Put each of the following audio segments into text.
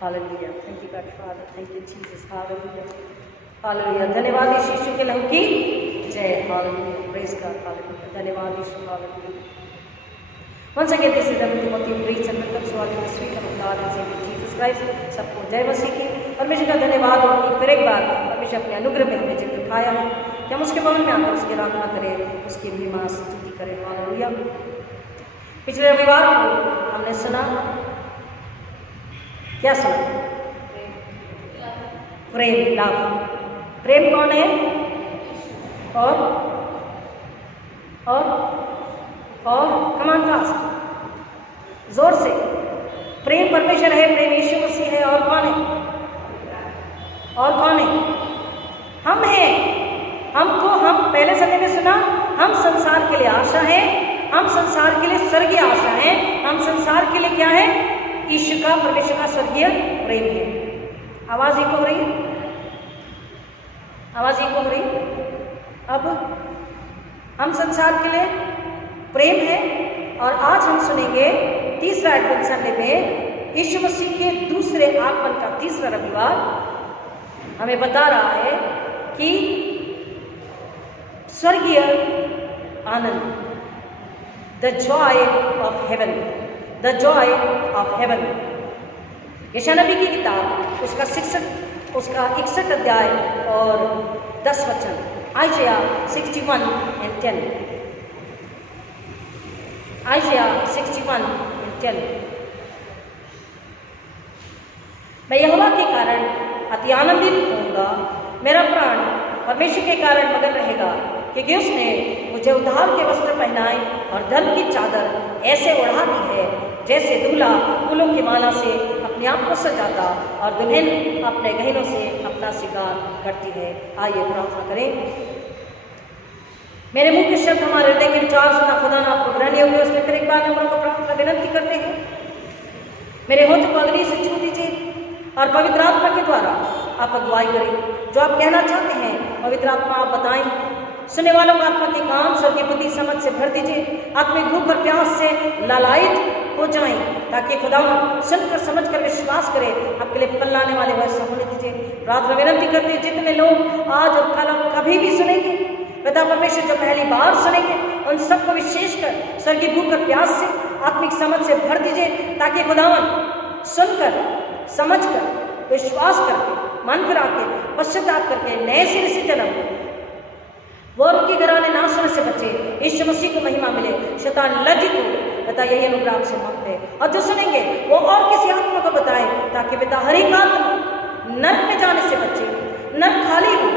Hallelujah, thank you God father, thank you Jesus, hallelujah, hallelujah. धन्यवाद यीशु के नाम की जय, हालेलुया, प्रेज गॉड, हालेलुया, धन्यवाद यीशु, hallelujah. Once again, this is Timothy preach and welcome to all in the sweet name of God and Savior Jesus Christ. सबको जय मसीह की। परमेश्वर का धन्यवाद हो कि फिर एक बार परमेश्वर अपने अनुग्रह में हमें जिंदा उठाया है कि हम उसके भवन में आकर उसकी आराधना करें, उसकी महिमा स्तुति करें, हालेलुया। पिछले रविवार को हमने सुना, क्या सुना? प्रेम, लव। प्रेम कौन है? और कमान फास्ट, जोर से। प्रेम परमेश्वर है, प्रेम यीशु मसीह है, और कौन है? हम हैं। हम पहले समय में सुना, हम संसार के लिए आशा है, हम संसार के लिए स्वर्गीय आशा है, हम संसार के लिए क्या है? यीशु का, परमेश्वर का स्वर्गीय प्रेम है। आवाज इको हो रही है? आवाज इको हो रही है? अब हम संसार के लिए प्रेम है, और आज हम सुनेंगे तीसरा एडवेंट संडे में यीशु मसीह के दूसरे आगमन का तीसरा रविवार हमें बता रहा है कि स्वर्गीय आनंद, the joy of heaven, the joy of heaven. यशायाह नबी की किताब उसका 61 अध्याय और 10 वचन, आइज़ाया 61:10, आइज़ाया 61:10। मैं यहोवा के कारण अति आनंदित होऊंगा, मेरा प्राण परमेश्वर के कारण मगन रहेगा, क्योंकि उसने मुझे उद्धार के वस्त्र पहनाए और धर्म की चादर ऐसे ओढ़ा दी है जैसे दूल्हा फूलों की माला से अपने आप को सजाता और दुल्हन अपने गहनों से अपना श्रृंगार करती है। आइए प्रार्थना करें। मेरे मुंह के शब्द हमारे हृदय के विचार सुना खुदा ने आपको ग्रहण होंगे, उसमें फिर एक बार हम को प्रार्थना विनंती करते हैं। मेरे होठ को अग्नि से छू दीजिए और पवित्र आत्मा के द्वारा आप अगुवाई करें। जो आप कहना चाहते हैं पवित्र आत्मा आप बताएं। सुनने वालों को आत्मा के कान, स्वर्गीय बुद्धि समझ से भर दीजिए। आत्मिक भूख और प्यास से लालायित हो जाएं, ताकि खुदा सुनकर समझकर विश्वास करें। आपके लिए फल लाने वाले वैसा होने दीजिए। प्रार्थना विनंती करते हैं जितने लोग आज और कल कभी भी सुनेंगे, पिता परमेश्वर जो पहली बार सुनेंगे, उन सबको विशेषकर स्वर्गीय भूख और प्यास से, आत्मिक समझ से भर दीजिए, ताकि खुदावन सुनकर, समझकर, विश्वास करके, मन फिरा के, पश्चाताप करके नए सिरे से जन्म वो उनके घराने नाश होने से बचे, यीशु मसीह को महिमा मिले, शैतान लज्जित हो। पिता यही अनुग्रह आपसे मांगते हैं, और जो सुनेंगे वो और किसी आत्मा को बताए, ताकि पिता हर एक आत्मा नर्क में जाने से बचे, नर्क खाली हो,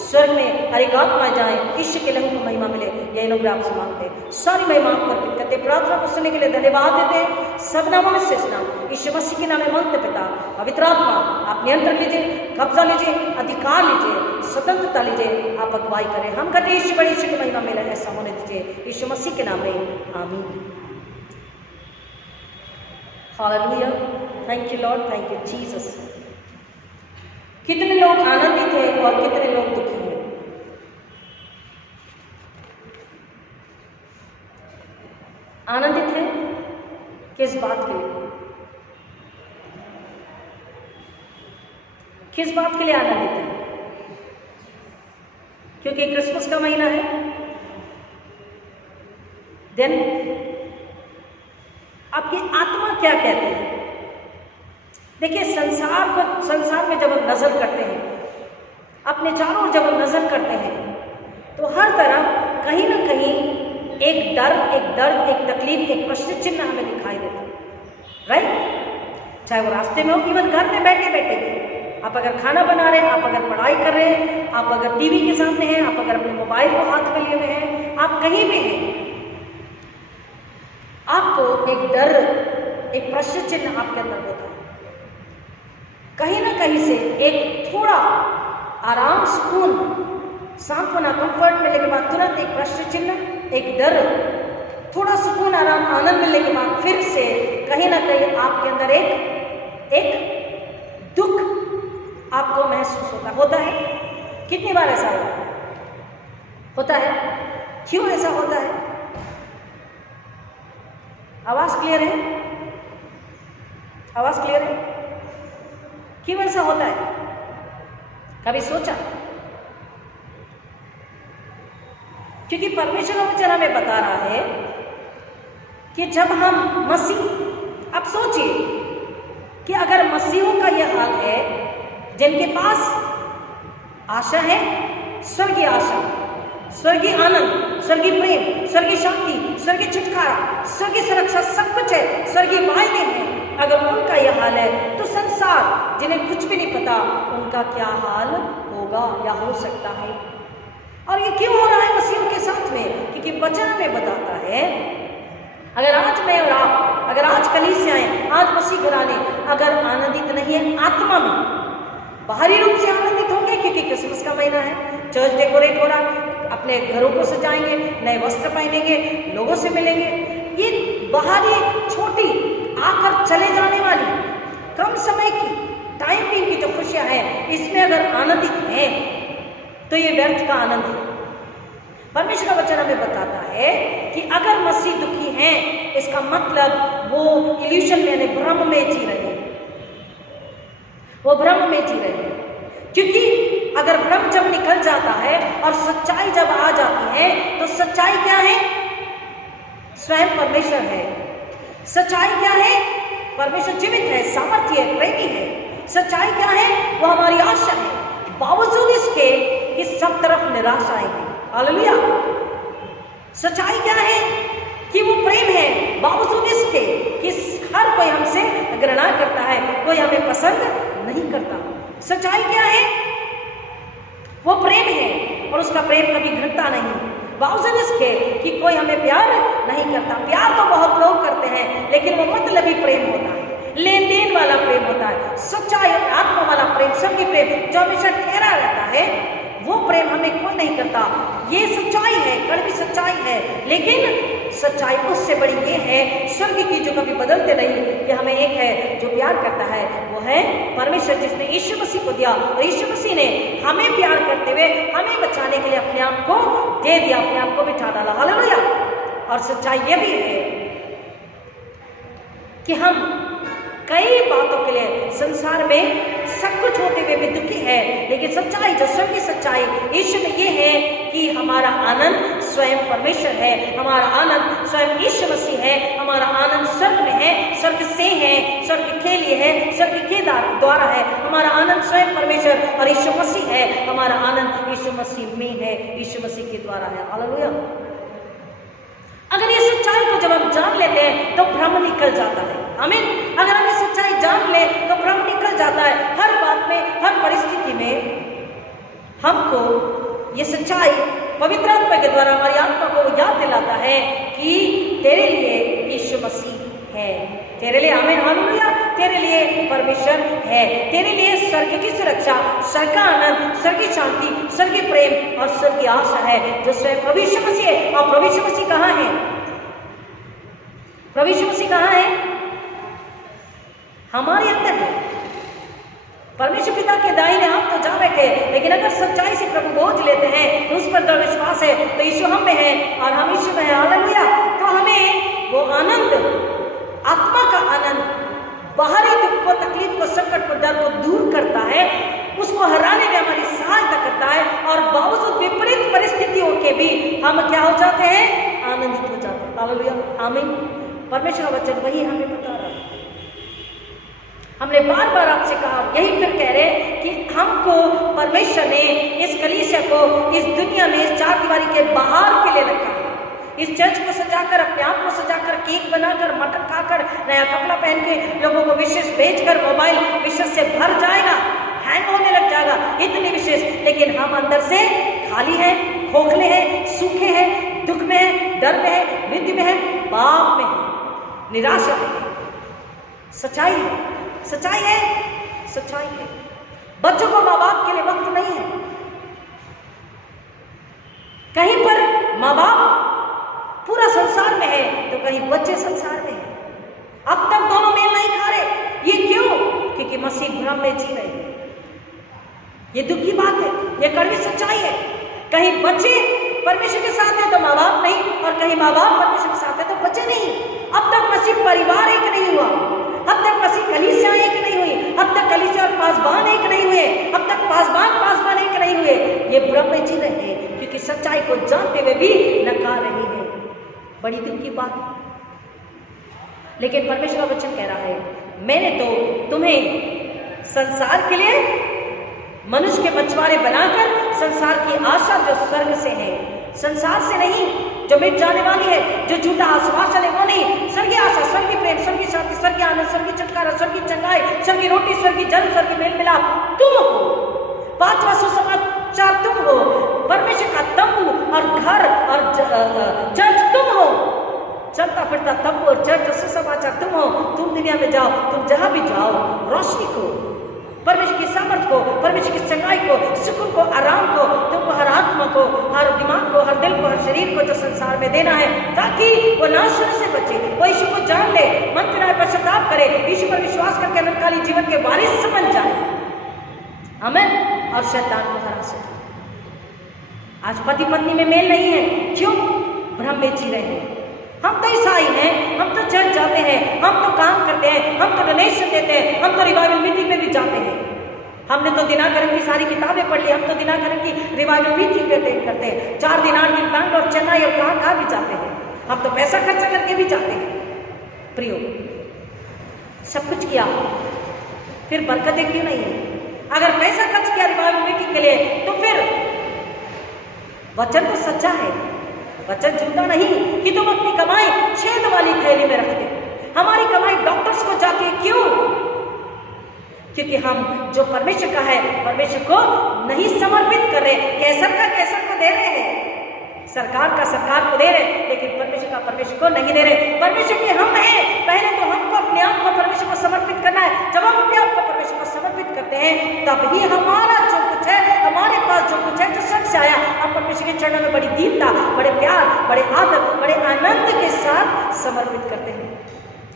स्वर्ग में हर एक आत्मा जाए, ईश्वर के लहू को महिमा मिले। यह अनुग्रह आपसे मांगते हैं। सारी महिमा पर करते प्रार्थना को सुनने के लिए धन्यवाद देते हैं। सब नामों में श्रेष्ठ नाम यीशु मसीह के नाम में मांगते पिता। पवित्र आत्मा आप नियंत्रण लीजिए, कब्जा लीजिए, अधिकार लीजिए, स्वतंत्रता लीजिए, आप अगुवाई करें। हम कहते यीशु बड़ी ईश्वर की महिमा मिले, ऐसा होने दीजिए यीशु मसीह के नाम में, आमीन। Hallelujah, thank you lord, thank you Jesus. कितने लोग आनंदित हैं और कितने लोग दुखी हैं? आनंदित हैं किस बात के लिए? किस बात के लिए आनंदित हैं? क्योंकि क्रिसमस का महीना है। देन आपकी आत्मा क्या कहती है? देखिए, संसार में जब हम नजर करते हैं, अपने चारों ओर जब हम नजर करते हैं, तो हर तरफ कहीं ना कहीं एक डर, एक दर्द, एक तकलीफ, एक प्रश्न चिन्ह हमें दिखाई देता है, राइट? चाहे वो रास्ते में हो, इवन घर में बैठे बैठे भी, आप अगर खाना बना रहे हैं, आप अगर पढ़ाई कर रहे हैं, आप अगर टीवी के सामने हैं, आप अगर अपने मोबाइल को हाथ में लिए हुए हैं, आप कहीं भी हैं, आपको एक डर, एक प्रश्न चिन्ह आपके अंदर होता है। कहीं ना कहीं से एक थोड़ा आराम, सुकून, सांत्वना, कंफर्ट मिलने के बाद तुरंत एक प्रश्न चिन्ह, एक डर, थोड़ा सुकून, आराम, आनंद मिलने के बाद फिर से कहीं ना कहीं आपके अंदर एक दुख आपको महसूस होता है। कितनी बार ऐसा होता है? क्यों ऐसा होता है? आवाज क्लियर है? आवाज क्लियर है? क्यों ऐसा होता है? कभी सोचा? क्योंकि परमेश्वर का वचन हमें बता रहा है कि जब हम मसीह, अब सोचिए कि अगर मसीहों का यह हाल है जिनके पास आशा है, स्वर्गीय आशा, स्वर्गीय आनंद, स्वर्गीय प्रेम, स्वर्गीय शांति, स्वर्गीय छुटकारा, स्वर्गीय सुरक्षा, सब कुछ है, स्वर्गीय वायदे हैं, अगर उनका यह हाल है तो संसार जिन्हें कुछ भी नहीं पता उनका क्या हाल होगा या हो सकता है। और ये क्यों हो रहा है मसीहों के साथ में? क्योंकि वचन में बताता है अगर आज मैं और आप, अगर आज कलीसियाएं, आज मसीह घराने अगर आनंदित नहीं है आत्मा में, बाहरी रूप से आनंदित होंगे क्योंकि क्रिसमस का महीना है, चर्च डेकोरेट हो रहा है, अपने घरों को सजाएंगे, नए वस्त्र पहनेंगे, लोगों से मिलेंगे, ये बाहरी छोटी आकर चले जाने वाली कम समय की टाइम बीइंग की जो खुशियां हैं, इसमें अगर आनंदित हैं तो ये व्यर्थ का आनंद है। परमेश्वर का वचन हमें बताता है कि अगर मसीह दुखी हैं, इसका मतलब वो इल्यूशन में, यानी भ्रम में जी रहे हैं, वो भ्रम में जी रहे हैं। क्योंकि अगर भ्रम जब निकल जाता है और सच्चाई जब आ जाती है तो सच्चाई क्या है? स्वयं परमेश्वर है। सच्चाई क्या है? परमेश्वर जीवित है, सामर्थ्य है, प्रेमी है। सच्चाई क्या है? वो हमारी आशा है, बावजूद इसके कि सब तरफ निराशाएं हैं। हालेलुया। सच्चाई क्या है? कि वो प्रेम है, बावजूद इसके कि हर कोई हमसे घृणा करता है, कोई हमें पसंद नहीं करता। सच्चाई क्या है? वो प्रेम है और उसका प्रेम कभी घटता नहीं, बावजूद इसके कि कोई हमें प्यार नहीं करता। प्यार तो बहुत लोग करते हैं, लेकिन वो मतलबी प्रेम होता है, लेन देन वाला प्रेम होता है। सच्चाई, आत्मा वाला प्रेम, सभी प्रेम जो हमेशा ठहरा रहता है, वो प्रेम हमें कोई नहीं करता। ये सच्चाई है, कड़वी सच्चाई है, लेकिन सच्चाई उससे बड़ी ये है स्वर्ग की जो कभी बदलते नहीं, कि हमें एक है जो प्यार करता है, वो है परमेश्वर जिसने यीशु मसीह को दिया, और यीशु मसीह ने हमें प्यार करते हुए हमें बचाने के लिए अपने आप को दे दिया, अपने आप को बिठा डाला। हालेलुया। और सच्चाई ये भी है कि हम कई बातों के लिए संसार में सब कुछ होते हुए भी दुखी है, लेकिन सच्चाई जो स्वर्ग की सच्चाई यीशु में ये है कि हमारा आनंद स्वयं परमेश्वर है, हमारा आनंद स्वयं यीशु मसीह है, हमारा आनंद स्वर्ग में है, स्वर्ग से है, स्वर्ग के लिए है, स्वर्ग के द्वारा है। हमारा आनंद स्वयं परमेश्वर और यीशु मसीह है, हमारा आनंद यीशु मसीह में है, यीशु मसीह के द्वारा है। हालेलुया। अगर ये सच्चाई को जब हम जान लेते हैं तो भ्रम निकल जाता है। आमीन। अगर हम ये सच्चाई जान ले तो भ्रम निकल जाता है। हर बात में, हर परिस्थिति में हमको ये सच्चाई पवित्र आत्मा के द्वारा हमारी आत्मा को याद दिलाता है कि तेरे लिए यीशु मसीह है, तेरे लिए, आमीन, हालेलुया, तेरे लिए परमेश्वर है, तेरे लिए स्वर्ग की सुरक्षा, स्वर्ग का आनंद, स्वर्ग की शांति, स्वर्ग की प्रेम और स्वर्ग की आशा है जो स्वयं प्रभु यीशु मसीह है। और प्रभु यीशु मसीह कहाँ है? प्रभु यीशु मसीह कहाँ है? हमारे अंदर है। परमेश्वर पिता के दाहिने हाथ तो जा बैठे, लेकिन अगर सच्चाई से प्रभु बोझ लेते हैं तो उस पर दृढ़ विश्वास है तो यीशु हम में है और हम यीशु में है। हालेलुया। तो हमें वो आनंद, आत्मा का आनंद, बाहरी दुख को, तकलीफ को, संकट को, डर को दूर करता है, उसको हराने में हमारी सहायता करता है, और बावजूद विपरीत परिस्थितियों के भी हम क्या हो जाते हैं? आनंदित हो जाते हैं। हालेलुया, आमीन। परमेश्वर का वचन वही हमें बता रहा है। हमने बार बार आपसे कहा, यही फिर कह रहे कि हमको परमेश्वर ने इस कलीसिया को इस दुनिया में, इस चार दीवारी के बाहर के लिए रखा है। इस चर्च को सजाकर, अपने आप को सजाकर, केक बनाकर, मटन खाकर, नया कपड़ा पहन के, लोगों को विशेष भेजकर मोबाइल विशेष से भर जाएगा, हैंग होने लग जाएगा, इतनी विशेष, लेकिन हम अंदर से खाली हैं, खोखले हैं, सूखे हैं, दुख में है, डर में है, मृत्यु में है, पाप में है, निराशा में है। सच्चाई है, सच्चाई है, सच्चाई है। बच्चों को माँ बाप के लिए वक्त नहीं है। कहीं पर माँ बाप पूरा संसार में है तो कहीं बच्चे संसार में है। अब तक दोनों मेल नहीं खा रहे। ये क्यों? क्योंकि मसीह भ्रम में जी रहे हैं। ये दुख की बात है, ये कड़वी सच्चाई है। कहीं बच्चे परमेश्वर के साथ है तो माँ बाप नहीं, और कहीं माँ बाप परमेश्वर के साथ है तो बच्चे नहीं। अब तक मसीह परिवार एक नहीं हुआ, अब तक मसीह कलीसिया एक नहीं हुई, अब तक कलीसिया और पास बड़ी दुख की बात है। लेकिन परमेश्वर का वचन कह रहा है, मैंने तो तुम्हें संसार के लिए मनुष्य के मछुआरे बनाकर संसार की आशा जो स्वर्ग से है, संसार से नहीं जो मिट जाने वाली है, जो झूठा आश्वासन है वो नहीं, स्वर्गीय आशा, स्वर्गीय प्रेम, स्वर्गीय शांति, स्वर्गीय आनंद, स्वर्गीय छुटकारा, स्वर्गीय चंगाई, स्वर्गीय रोटी, स्वर्गीय जल, स्वर्गीय मेल मिलाप तुम हो। पांचवा सुसमाचार तुम हो, परमेश्वर का तंबू और घर और चर्च तुम हो। चलता फिरता तंबू और चर्च सुसमाचार तुम हो। तुम दुनिया में जाओ, तुम जहां भी जाओ रोशनी को, परमेश्वर की सामर्थ को, परमेश्वर की चंगाई को, सुकून को, आराम को तुमको, हर आत्मा को, हर दिमाग को, हर दिल को, हर शरीर को जो संसार में देना है, ताकि वो नाश होने से बचे, वो यीशु को जान ले, मन फिराए, पश्चाताप करे, यीशु पर विश्वास करके अनंतकालीन जीवन के वारिस बन जाए। आमीन। और शैतान को हरा सके। आज पति पत्नी में मेल नहीं है, क्यों? भ्रम में जी रहे हैं। हम तो ईसाई हैं, हम तो चर्च जाते हैं, हम तो काम करते हैं, हम तो डोनेशन देते हैं, हम तो रिवाइवल मीटिंग में भी जाते हैं। हमने तो दिनाकरन की सारी किताबें पढ़ ली, हम तो दिनाकरन की रिवाइवल मीटिंग में अटेंड करते हैं। 4 दिन 8 दिन बैंगलोर, चेन्नई और कहाँ भी जाते हैं। हम तो पैसा खर्चा करके भी जाते हैं। प्रियो, सब कुछ किया, फिर बरकतें क्यों नहीं है? अगर पैसा खर्च किया रिवाइवल मीटिंग के लिए, तो फिर वचन तो सच्चा है, वचन झूठा नहीं कि तुम अपनी कमाई छेद वाली थैली में रखते। हमारी कमाई डॉक्टर्स को जाती है, क्यों? क्योंकि हम जो परमेश्वर का है, परमेश्वर को नहीं समर्पित कर रहे। कैसर का कैसर को दे रहे हैं, सरकार का सरकार को दे रहे, लेकिन परमेश्वर का परमेश्वर को नहीं दे रहे। परमेश्वर के हम हैं, पहले तो हमको अपने आप को परमेश्वर को समर्पित करना है। जब हम अपने आप को परमेश्वर को समर्पित करते हैं, तब ही हमारा जो कुछ है, हमारे पास जो कुछ है, जो स्वर्ग से आया, हम परमेश्वर के चरणों में बड़ी दीनता, बड़े प्यार, बड़े आदर, बड़े आनंद के साथ समर्पित करते हैं।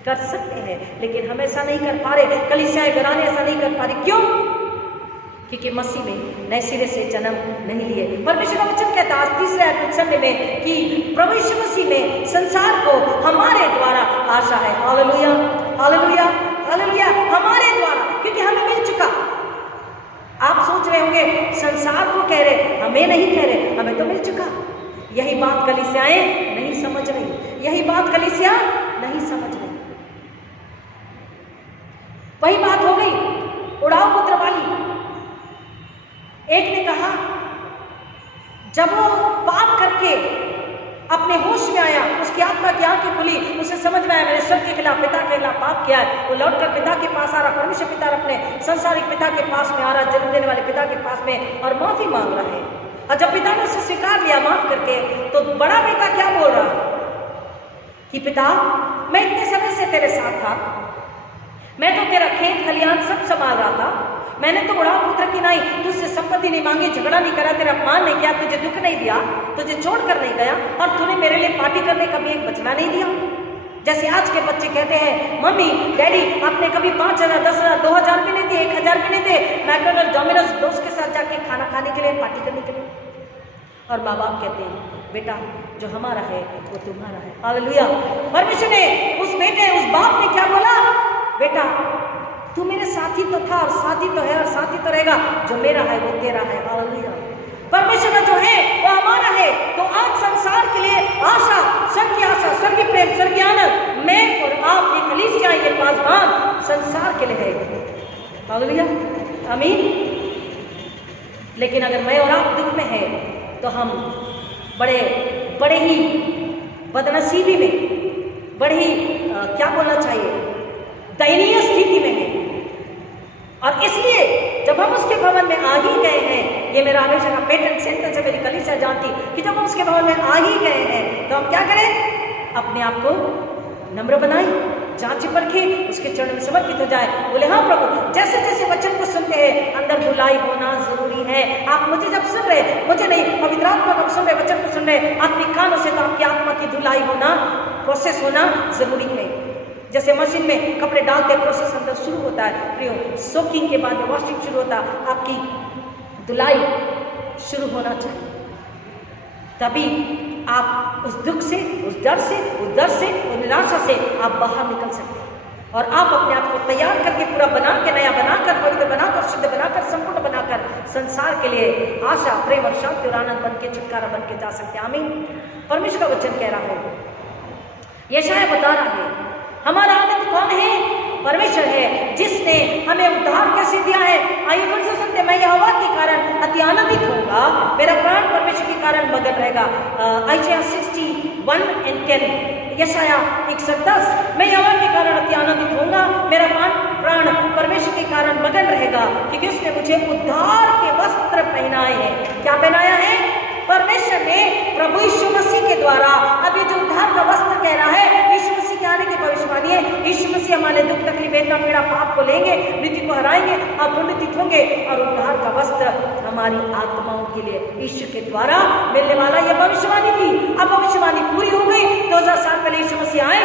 कर सकते हैं, लेकिन हम ऐसा नहीं कर पा रहे। कलीसियाएं घराने ऐसा नहीं कर पा रहे, क्यों? क्योंकि मसीह में नए सिरे से जन्म नहीं लिए। परमेश्वर का वचन कहता है तीसरे अध्याय में कि प्रभु यीशु मसीह में संसार को हमारे द्वारा आशा है। हालेलुया, हालेलुया, हालेलुया, हमारे द्वारा, क्योंकि हमें मिल चुका। आप सोच रहे होंगे संसार को कह रहे, हमें नहीं कह रहे, हमें तो मिल चुका। यही बात कलीसियाएं नहीं समझ रही, यही बात कलीसिया नहीं समझ रही। वही बात हो गई उड़ाऊ पुत्र वाली। एक ने कहा, जब वो पाप करके अपने होश में आया, उसकी आत्मा की आंखें खुली, उसे समझ में आया मैंने स्वर्ग के खिलाफ, पिता के खिलाफ पाप किया है। वो लौटकर पिता के पास आ रहा, परमेश्वर पिता अपने संसारिक पिता के पास में आ रहा, जन्म देने वाले पिता के पास में, और माफी मांग रहा है। और जब पिता ने उसे स्वीकार लिया माफ करके, तो बड़ा बेटा क्या बोल रहा कि पिता, मैं इतने समय से तेरे साथ था, मैं तो तेरा खेत खलियान सब संभाल रहा था, मैंने तो उड़ाऊ पुत्र की नहीं, तुझसे संपत्ति नहीं मांगी, झगड़ा नहीं करा, तेरा अपमान नहीं किया, तुझे दुख नहीं दिया, तुझे छोड़कर नहीं गया, और तूने मेरे लिए पार्टी करने का भी एक बचना नहीं दिया। जैसे आज के बच्चे कहते हैं, मम्मी डैडी आपने कभी 5,000 10,000 2,000 भी नहीं दिए, 1,000 भी नहीं दिए मैकडॉनल्ड डोमिनोज दोस्त के साथ जाके खाना खाने के लिए, पार्टी करने के लिए। और माँ बाप कहते हैं, बेटा जो हमारा है वो तुम्हारा है। हालेलुया। परमेश्वर ने उस बेटे, उस बाप ने क्या बोला, बेटा तू मेरे साथी तो था और साथी तो है और साथी तो रहेगा, जो मेरा है वो तेरा है। हालेलुया। परमेश्वर का जो है वो हमारा है। तो आज संसार के लिए आशा, स्वर्ग की आशा, स्वर्गीय प्रेम, स्वर्गीय आनंद, मैं और आप, ये कलीसिया, ये पासवान संसार के लिए है। हालेलुया, आमीन। लेकिन अगर मैं और आप दुख में है, तो हम बड़े ही बदनसीबी में, बड़े ही क्या बोलना चाहिए, दयनीय स्थिति में है। और इसलिए जब हम उसके भवन में आ ही गए हैं, ये मेरा हमेशा का पेटेंट सेंटेंस है, मेरी कलीसिया जानती कि जब हम उसके भवन में आ ही गए हैं, तो हम क्या करें, अपने आप को नम्र बनाएं, जांच परखे, उसके चरण में समर्पित हो जाए। बोले हाँ प्रभु, जैसे जैसे वचन को सुनते हैं, अंदर धुलाई होना जरूरी है। आप मुझे जब सुन रहे, मुझे नहीं, पवित्र आत्मा को सुन रहे, वचन को सुन रहे, आत्मिक कानों से, तो आपकी आत्मा की धुलाई होना, प्रोसेस होना जरूरी है। जैसे मशीन में कपड़े डालते प्रोसेस अंदर शुरू होता है, प्रियो, सोकिंग के बाद वॉशिंग शुरू होता है, आपकी धुलाई शुरू होना चाहिए। तभी आप उस दुख से, उस डर से, उस निराशा से आप बाहर निकल सकते हैं, और आप अपने आप को तैयार करके, पूरा बना के, नया बनाकर, पवित्र बनाकर, शुद्ध बनाकर, संपूर्ण बनाकर संसार के लिए आशा, प्रेम और शांति और आनंद बन के, छुटकारा बन के जा सकते हैं। आमीन। परमेश्वर का वचन कह रहा है यशायाह बता रहा है हमारा आनंद कौन है? परमेश्वर है, जिसने हमें उद्धार कैसे दिया है। आइए फिर से सुनते, मैं यहोवा के कारण अति आनंदित होऊंगा, मेरा प्राण परमेश्वर के कारण मगन रहेगा। आइजिया 61:10, यशायाह 61:10, मैं यहोवा के कारण अति आनंदित होऊंगा, मेरा प्राण परमेश्वर के कारण मगन रहेगा, क्योंकि उसने मुझे उद्धार के वस्त्र पहनाए हैं। क्या पहनाया है? परमेश्वर ने प्रभु यीशु मसीह के द्वारा, अब ये जो उद्धार का वस्त्र कह रहा है, यीशु मसीह के आने की भविष्यवाणी है। यीशु मसीह हमारे दुख तकलीफ वेदना पीड़ा पाप को लेंगे, मृत्यु को हराएंगे और पुनरुत्थित होंगे, और उद्धार का वस्त्र हमारी आत्माओं के लिए यीशु के द्वारा मिलने वाला। यह भविष्यवाणी थी, अब भविष्यवाणी पूरी हो गई। 2000 साल पहले यीशु मसीह आए,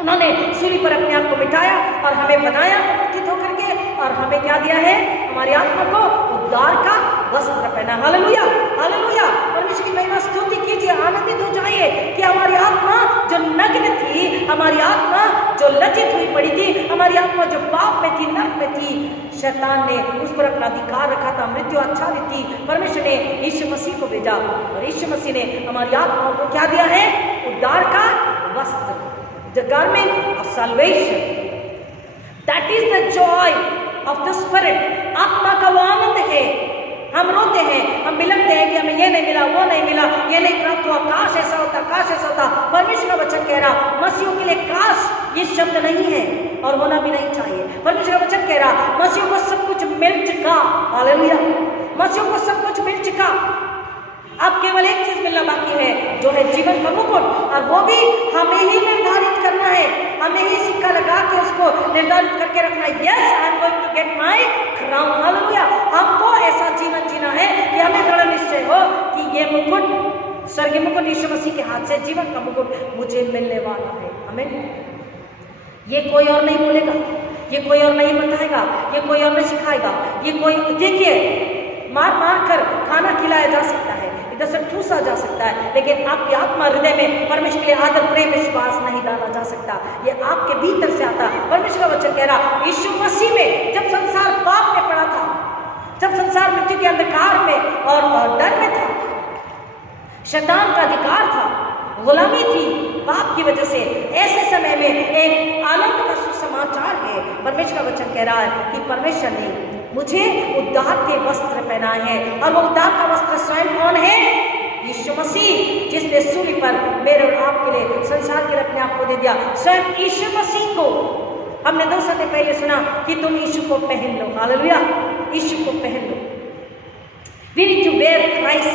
उन्होंने सूली पर अपने आप को मिटाया और हमें बनाया पुनरुत्थित होकर के, और हमें क्या दिया है? हमारी आत्मा को उद्धार का वस्त्र पहना। हालेलुया, हालेलुया, परमेश्वर की महिमा स्तुति कीजिए, आनंदित हो जाइए कि हमारी आत्मा जो नग्न थी, हमारी आत्मा जो लज्जित हुई पड़ी थी, हमारी आत्मा जो पाप में थी, नरक में थी, शैतान ने उस पर अपना अधिकार रखा था, मृत्यु आच्छादित थी, परमेश्वर ने यीशु मसीह को भेजा और यीशु मसीह ने हमारी आत्माओं को क्या दिया है? उद्धार का वस्त्र, the garment of salvation. That is the joy of the spirit. आत्मा का वो आनंद है। हम रोते हैं, हम बिलखते हैं कि हमें ये नहीं मिला, वो नहीं मिला, ये नहीं प्राप्त हुआ, काश ऐसा होता, काश ऐसा होता। परमेश्वर का वचन कह रहा, मसीहों के लिए काश ये शब्द नहीं है और होना भी नहीं चाहिए। परमेश्वर का वचन कह रहा, मसीहों को सब कुछ मिल चुका। हालेलुया, मसीहों को सब कुछ मिल चुका। अब केवल एक चीज मिलना बाकी है, जो है जीवन का मुकुट, और वो भी हमें ही निर्धारित करना है, हमें ही सिक्का लगा के उसको निर्धारित करके रखना है। Yes, I am going to get my crown. Hallelujah, हमको ऐसा जीवन जीना है कि हमें दृढ़ निश्चय हो कि ये मुकुट, स्वर्गीय मुकुट यीशु मसीह के हाथ से, जीवन का मुकुट मुझे मिलने वाला है। आमीन। ये कोई और नहीं बोलेगा, ये कोई और नहीं बताएगा, ये कोई और नहीं सिखाएगा, ये कोई, देखिए, मार मार कर खाना खिलाया जा सकता है, इधर से ठूसा जा सकता है, लेकिन आपकी आत्मा हृदय में परमेश्वर के लिए आदर प्रेम विश्वास नहीं डाला जा सकता। ये आपके भीतर से आता। परमेश्वर का वचन कह रहा, यीशु मसीह में जब संसार पाप में पड़ा था, जब संसार मृत्यु के अंधकार में और डर में था, शैतान का अधिकार था, गुलामी थी पाप की वजह से, ऐसे समय में एक आनंद का सुसमाचार है। परमेश्वर का वचन कह रहा है कि परमेश्वर ने मुझे उद्धार के वस्त्र पहनाए हैं, और वो उद्धार का वस्त्र स्वयं कौन है? यीशु मसीह, जिसने सूली पर मेरे और आपके लिए, संसार के लिए अपने आप को दे दिया। स्वयं यीशु मसीह को हमने 2 सदी पहले सुना कि तुम यीशु को पहन लो। हालेलुया, यीशु को पहन लो। We need to wear Christ।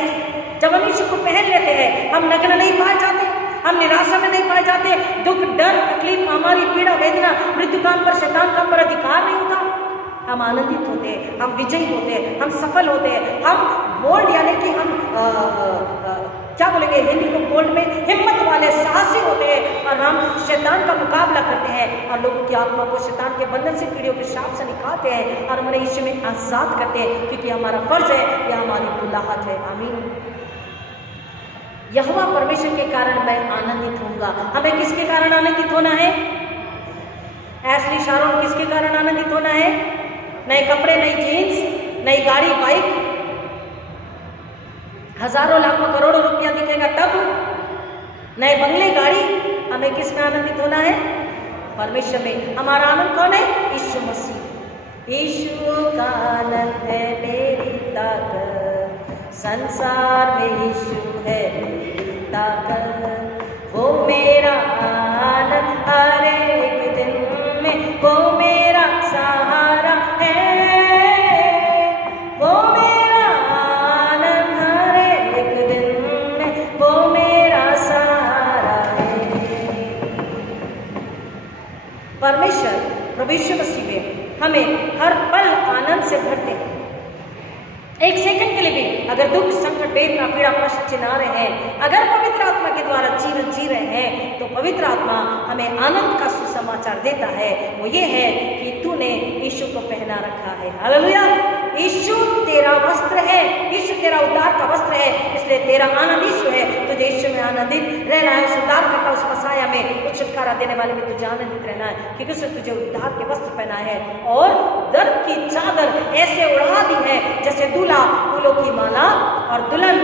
जब हम यीशु को पहन लेते हैं, हम नग्न नहीं पाए जाते, हम निराशा में नहीं पाए जाते, दुख डर तकलीफ महामारी पीड़ा वेदना मृत्यु का हम पर, शैतान का हम पर अधिकार नहीं होता। हम आनंदित होते हैं, हम विजयी होते हैं, हम सफल होते हैं, हम बोल्ड, यानी कि हम क्या बोलेंगे हिंदी को बोल्ड में, हिम्मत वाले साहसी होते हैं, और हम शैतान का मुकाबला करते हैं और लोगों की आत्मा को शैतान के बंधन से, पीड़ियों के शाप से निकालते हैं और हमारे यीशु में आजाद करते हैं, क्योंकि हमारा फर्ज है, यह हमारी बुलाहट है। आमीन। यहोवा परमेश्वर के कारण मैं आनंदित होऊंगा। हमें किसके कारण आनंदित होना है? एशली शारोन, किसके कारण आनंदित होना है? नए कपड़े, नई जीन्स, नई गाड़ी बाइक, हजारों लाखों करोड़ों रुपया दिखेगा तब, नए बंगले गाड़ी, हमें किस में आनंदित होना है? परमेश्वर में। हमारा आनंद कौन है? यीशु मसीह। यीशु का आनंद है मेरी ताकत, संसार में यीशु है मेरी ताकत, वो मेरा आनंद हर एक दिन में, वो मेरा सहारा है, वो मेरा आनंद हर एक दिन में, वो मेरा सहारा है। परमेश्वर प्रभु यीशु मसीह में हमें हर पल आनंद से भरते हैं। एक सेकंड के लिए भी अगर दुख संकट वेदना पीड़ा कष्ट चिन्ह रहे हैं, अगर पवित्र आत्मा के द्वारा जीवन जी रहे हैं, तो पवित्र आत्मा हमें आनंद का सुसमाचार देता है। वो ये है कि तूने यीशु को पहना रखा है। हालेलुया, यीशु तेरा वस्त्र है, यीशु तेरा उद्धार का वस्त्र है, इसलिए तेरा आनंद यीशु है। तुझे यीशु में आनंदित रहना है, उस उद्धार करता उस मसाया में, उस छुटकारा देने वाले में तुझे आनंदित रहना है, क्योंकि उसने तुझे उद्धार के वस्त्र पहना है और दर्द की चादर ऐसे उड़ा दी है जैसे दूल्हा फूलों की माला और दुल्हन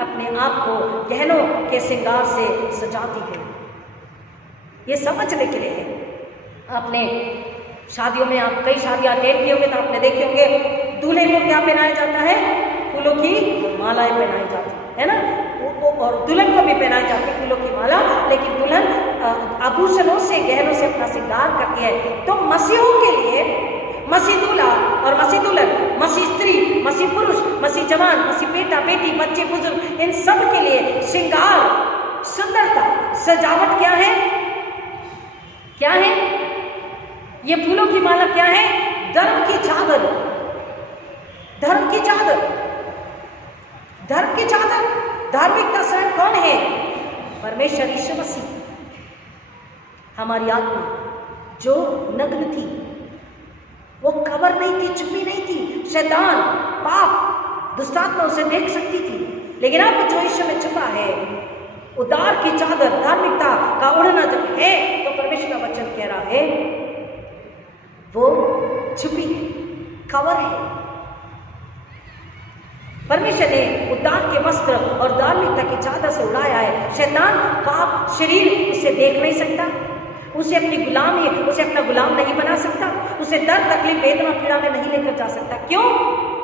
अपने आप को गहनों के श्रृंगार से सजाती है। ये समझने के लिए है। आपने शादियों में, आप कई शादियाँ अटेंड किए होंगे तो आपने देखे होंगे दूल्हे को क्या पहनाया जाता है, फूलों की मालाएं पहनाई जाती है ना, और दुल्हन को भी पहनाई जाती है फूलों की माला, लेकिन दुल्हन आभूषणों से, गहनों से अपना श्रृंगार करती है। तो मसीहों के लिए मसीह दूल्हा और मसीह दुल्हन, मसीह स्त्री, मसीह पुरुष, मसीह जवान, मसीह बेटा बेटी, बच्चे बुजुर्ग, इन सब के लिए श्रृंगार, सुंदरता, सजावट क्या है, क्या है ये फूलों की माला, क्या है, धर्म की चादर, धर्म की चादर, धर्म की चादर। धार्मिक का स्वयं कौन है, परमेश्वर यीशु मसीह। हमारी आत्मा जो नग्न थी, वो कवर नहीं थी, छुपी नहीं थी, शैतान, पाप, दुष्टात्मा उसे देख सकती थी, लेकिन अब जो यीशु में छुपा है, उद्धार की चादर, धार्मिकता का ओढ़ना जब है, तो परमेश्वर का वचन कह रहा है वो छुपी है, कवर है। परमेश्वर ने उद्धार के वस्त्र और धार्मिकता की चादर से उड़ाया है। शैतान, पाप, शरीर उसे देख नहीं सकता, उसे अपनी गुलामी, उसे अपना गुलाम नहीं बना सकता, उसे दर्द, तकलीफ, वेदना, पीड़ा में नहीं लेकर जा सकता। क्यों?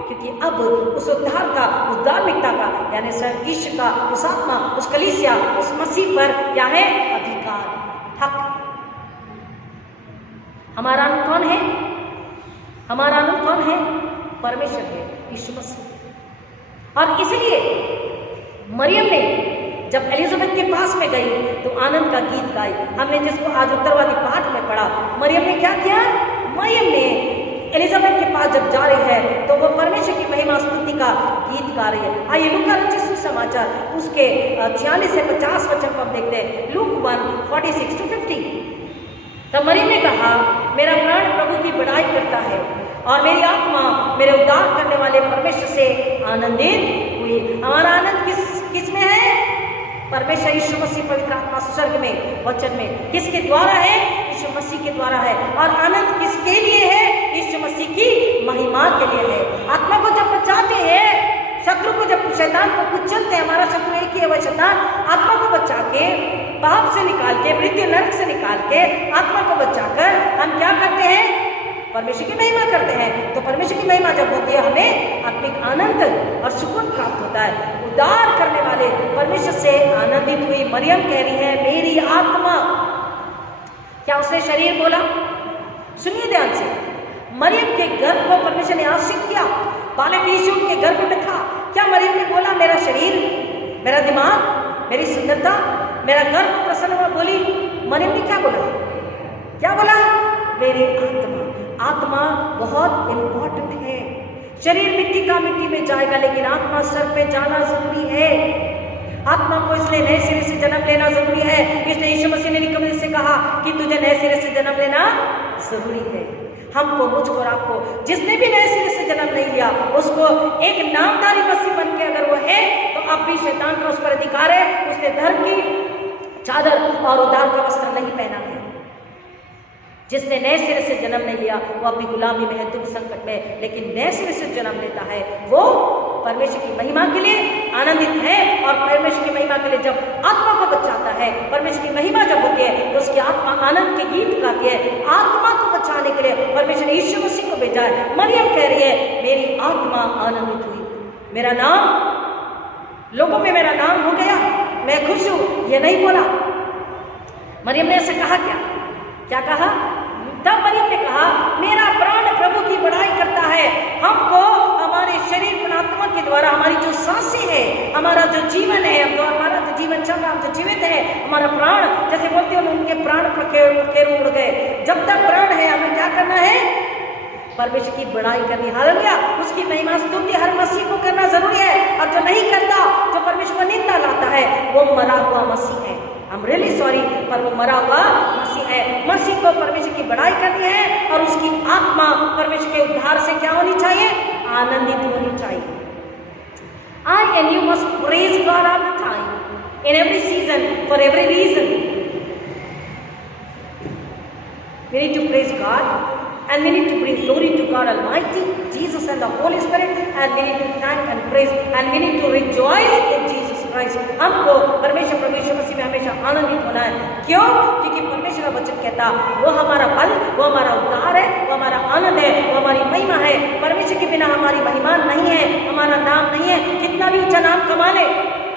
क्योंकि अब उस उद्धार का, उस धार्मिकता का, यानी स्वयं ईश्वर का, उस आत्मा, उस कलीसिया, उस मसीह पर क्या है, अधिकार, हक। हमारा आनंद कौन है, हमारा आनंद कौन है, परमेश्वर है, यीशु मसीह। और इसलिए मरियम ने जब एलिजाबेथ के पास में गई तो आनंद का गीत गाई। हमने जिसको आज उत्तरवादी पाठ में पढ़ा, मरियम ने क्या किया, मरियम ने एलिजाबेथ के पास जब जा रही है तो वो परमेश्वर की महिमा स्तुति का गीत गा रही है। आइए लूका रचित सुसमाचार उसके 46 से 50 वचन को हम देखते हैं। लूक 1:46-50। तब मरियम ने कहा, मेरा प्राण प्रभु की बड़ाई करता है और मेरी आत्मा मेरे उद्धार करने वाले परमेश्वर से आनंदित हुई। हमारा आनंद किस में है, परमेश्वर यीशु मसीह पवित्र आत्मा स्वर्ग में, वचन में। किसके द्वारा है, यीशु मसीह के द्वारा है। और आनंद किसके लिए है, यीशु मसीह की महिमा के लिए है। आत्मा को जब बचाते हैं, शत्रु को जब, शैतान को कुचलते हैं, हमारा शत्रु एक ही है, वह शैतान, आत्मा को बचा के, पाप से निकाल के, मृत्यु नरक से निकाल के, आत्मा को बचाकर हम क्या करते हैं, परमेश्वर की महिमा करते हैं। तो परमेश्वर की महिमा जब होती है, हमें आत्मिक आनंद और सुकून प्राप्त होता है। उद्धार करने वाले परमेश्वर से आनंदित हुई। मरियम कह रही है, मेरी आत्मा, क्या उसने शरीर बोला? सुनिए ध्यान से, मरियम के गर्भ को परमेश्वर ने आशीष किया, बालक यीशु के गर्भ में था। क्या मरियम ने बोला मेरा शरीर, मेरा दिमाग, मेरी सुंदरता, मेरा गर्भ प्रसन्न हुआ? बोली मरियम ने क्या बोला? क्या बोला? मेरी आत्मा। आत्मा बहुत इंपॉर्टेंट है। शरीर मिट्टी का मिट्टी में जाएगा, लेकिन आत्मा स्वर्ग में जाना जरूरी है। आत्मा को इसलिए नए सिरे से जन्म लेना जरूरी है। इसलिए यीशु मसीह ने निकोदेमुस से कहा कि तुझे नए सिरे से जन्म लेना जरूरी है। हमको, मुझको और आपको, जिसने भी नए सिरे से जन्म नहीं लिया, उसको एक नामधारी मसीह बन के अगर वो है, तो अब भी शैतान का उस पर अधिकार है। उसने धर्म की चादर और उद्धार का वस्त्र नहीं पहना है। जिसने नए सिरे से जन्म नहीं लिया, वो अभी गुलामी में है, दुख संकट में, लेकिन नए सिरे से जन्म लेता है, वो परमेश्वर की महिमा के लिए आनंदित है। और परमेश्वर की महिमा के लिए जब आत्मा को बचाता है, परमेश्वर की महिमा जब होती है, तो उसकी आत्मा आनंद के गीत गाती है। आत्मा को बचाने के लिए परमेश्वर ने यीशु मसीह को भेजा है। मरियम कह रही है, मेरी आत्मा आनंदित हुई, मेरा नाम, लोगों में मेरा नाम हो गया, मैं खुश हूं। ये नहीं बोला मरियम ने, ऐसे कहा क्या कहा? तब मरियम ने कहा, मेरा प्राण प्रभु की बड़ाई करता है। हमको हमारे शरीर और आत्मा के द्वारा, हमारी जो सांसें है, हमारा जो जीवन है, जो हमारा जो जीवन चल रहा, हम जो जीवित है, हमारा प्राण, जैसे बोलते हैं उनके प्राण पखेरु उड़ गए। जब तक प्राण है, हमें क्या करना है? परमेश्वर की बड़ाई करनी। हालेलुया, उसकी महिमा स्तुति हर मसीह को करना जरूरी है। और जो नहीं करता, जो परमेश्वर को निंदा लाता है, वो मरा हुआ मसीह है। I'm really sorry, पर वो मरा हुआ मसीह है। मसीह को परमेश्वर की बड़ाई करनी है और उसकी आत्मा परमेश्वर के उद्धार से क्या होनी चाहिए? आनंदित होनी चाहिए। I and you must praise God all the time, in every season, for every reason. We need to praise God, and we need to bring glory to God Almighty, Jesus and the Holy Spirit, and we need to thank and praise, and we need to rejoice in Jesus. Christ. हमको परमेश्वर प्रभु यीशु मसीह में हमेशा आनंदित होना है। क्यों? क्योंकि परमेश्वर का वचन कहता वो हमारा बल, वो हमारा उद्धार है, वो हमारा आनंद है, वो हमारी महिमा है। परमेश्वर के बिना हमारी महिमा नहीं है, हमारा नाम नहीं है। कितना भी ऊंचा नाम कमा ले,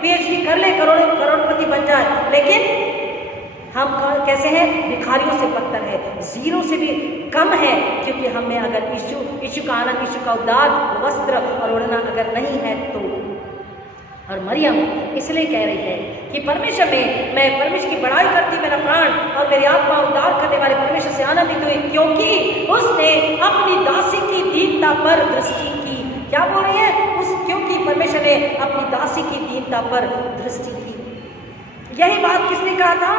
PhD कर ले, करोड़पति बन जाए, लेकिन हम कैसे हैं? भिखारियों से बदतर है, जीरो से भी कम है। क्योंकि हमें अगर यीशु का आनंद, यीशु का उद्धार, वस्त्र और ओढ़ना अगर नहीं है तो। और मरियम इसलिए कह रही है कि परमेश्वर में मैं परमेश्वर की बड़ाई करती, मेरा प्राण और मेरी आत्मा उद्धार करने वाले परमेश्वर से आनंदित हुई, क्योंकि उसने अपनी दासी की दीनता पर दृष्टि की। क्या बोल रही है? क्योंकि परमेश्वर ने अपनी दासी की दीनता पर दृष्टि की। यही बात किसने कहा था?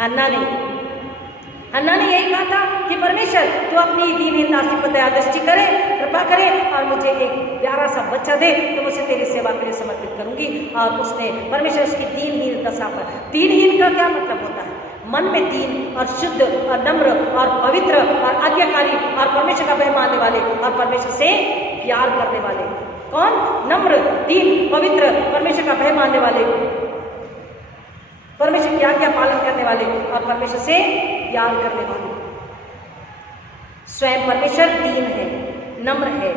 हन्ना ने यही कहा था कि परमेश्वर तू अपनी दीनहीन दासी पर दया दृष्टि करे, कृपा करे और मुझे एक प्यारा सा बच्चा दे तो मुझे तेरी सेवा के लिए समर्पित करूंगी। और उसने परमेश्वर उसकी दीनहीन दशा पर, दीनहीन का क्या मतलब होता है? मन में दीन और शुद्ध और नम्र और पवित्र और आज्ञाकारी और परमेश्वर का भय मानने वाले और परमेश्वर से प्यार करने वाले। कौन? नम्र, दीन, पवित्र, परमेश्वर का भय मानने वाले, परमेश्वर की आज्ञा पालन करने वाले और परमेश्वर से प्यार करने वाले। स्वयं परमेश्वर दीन है, नम्र है,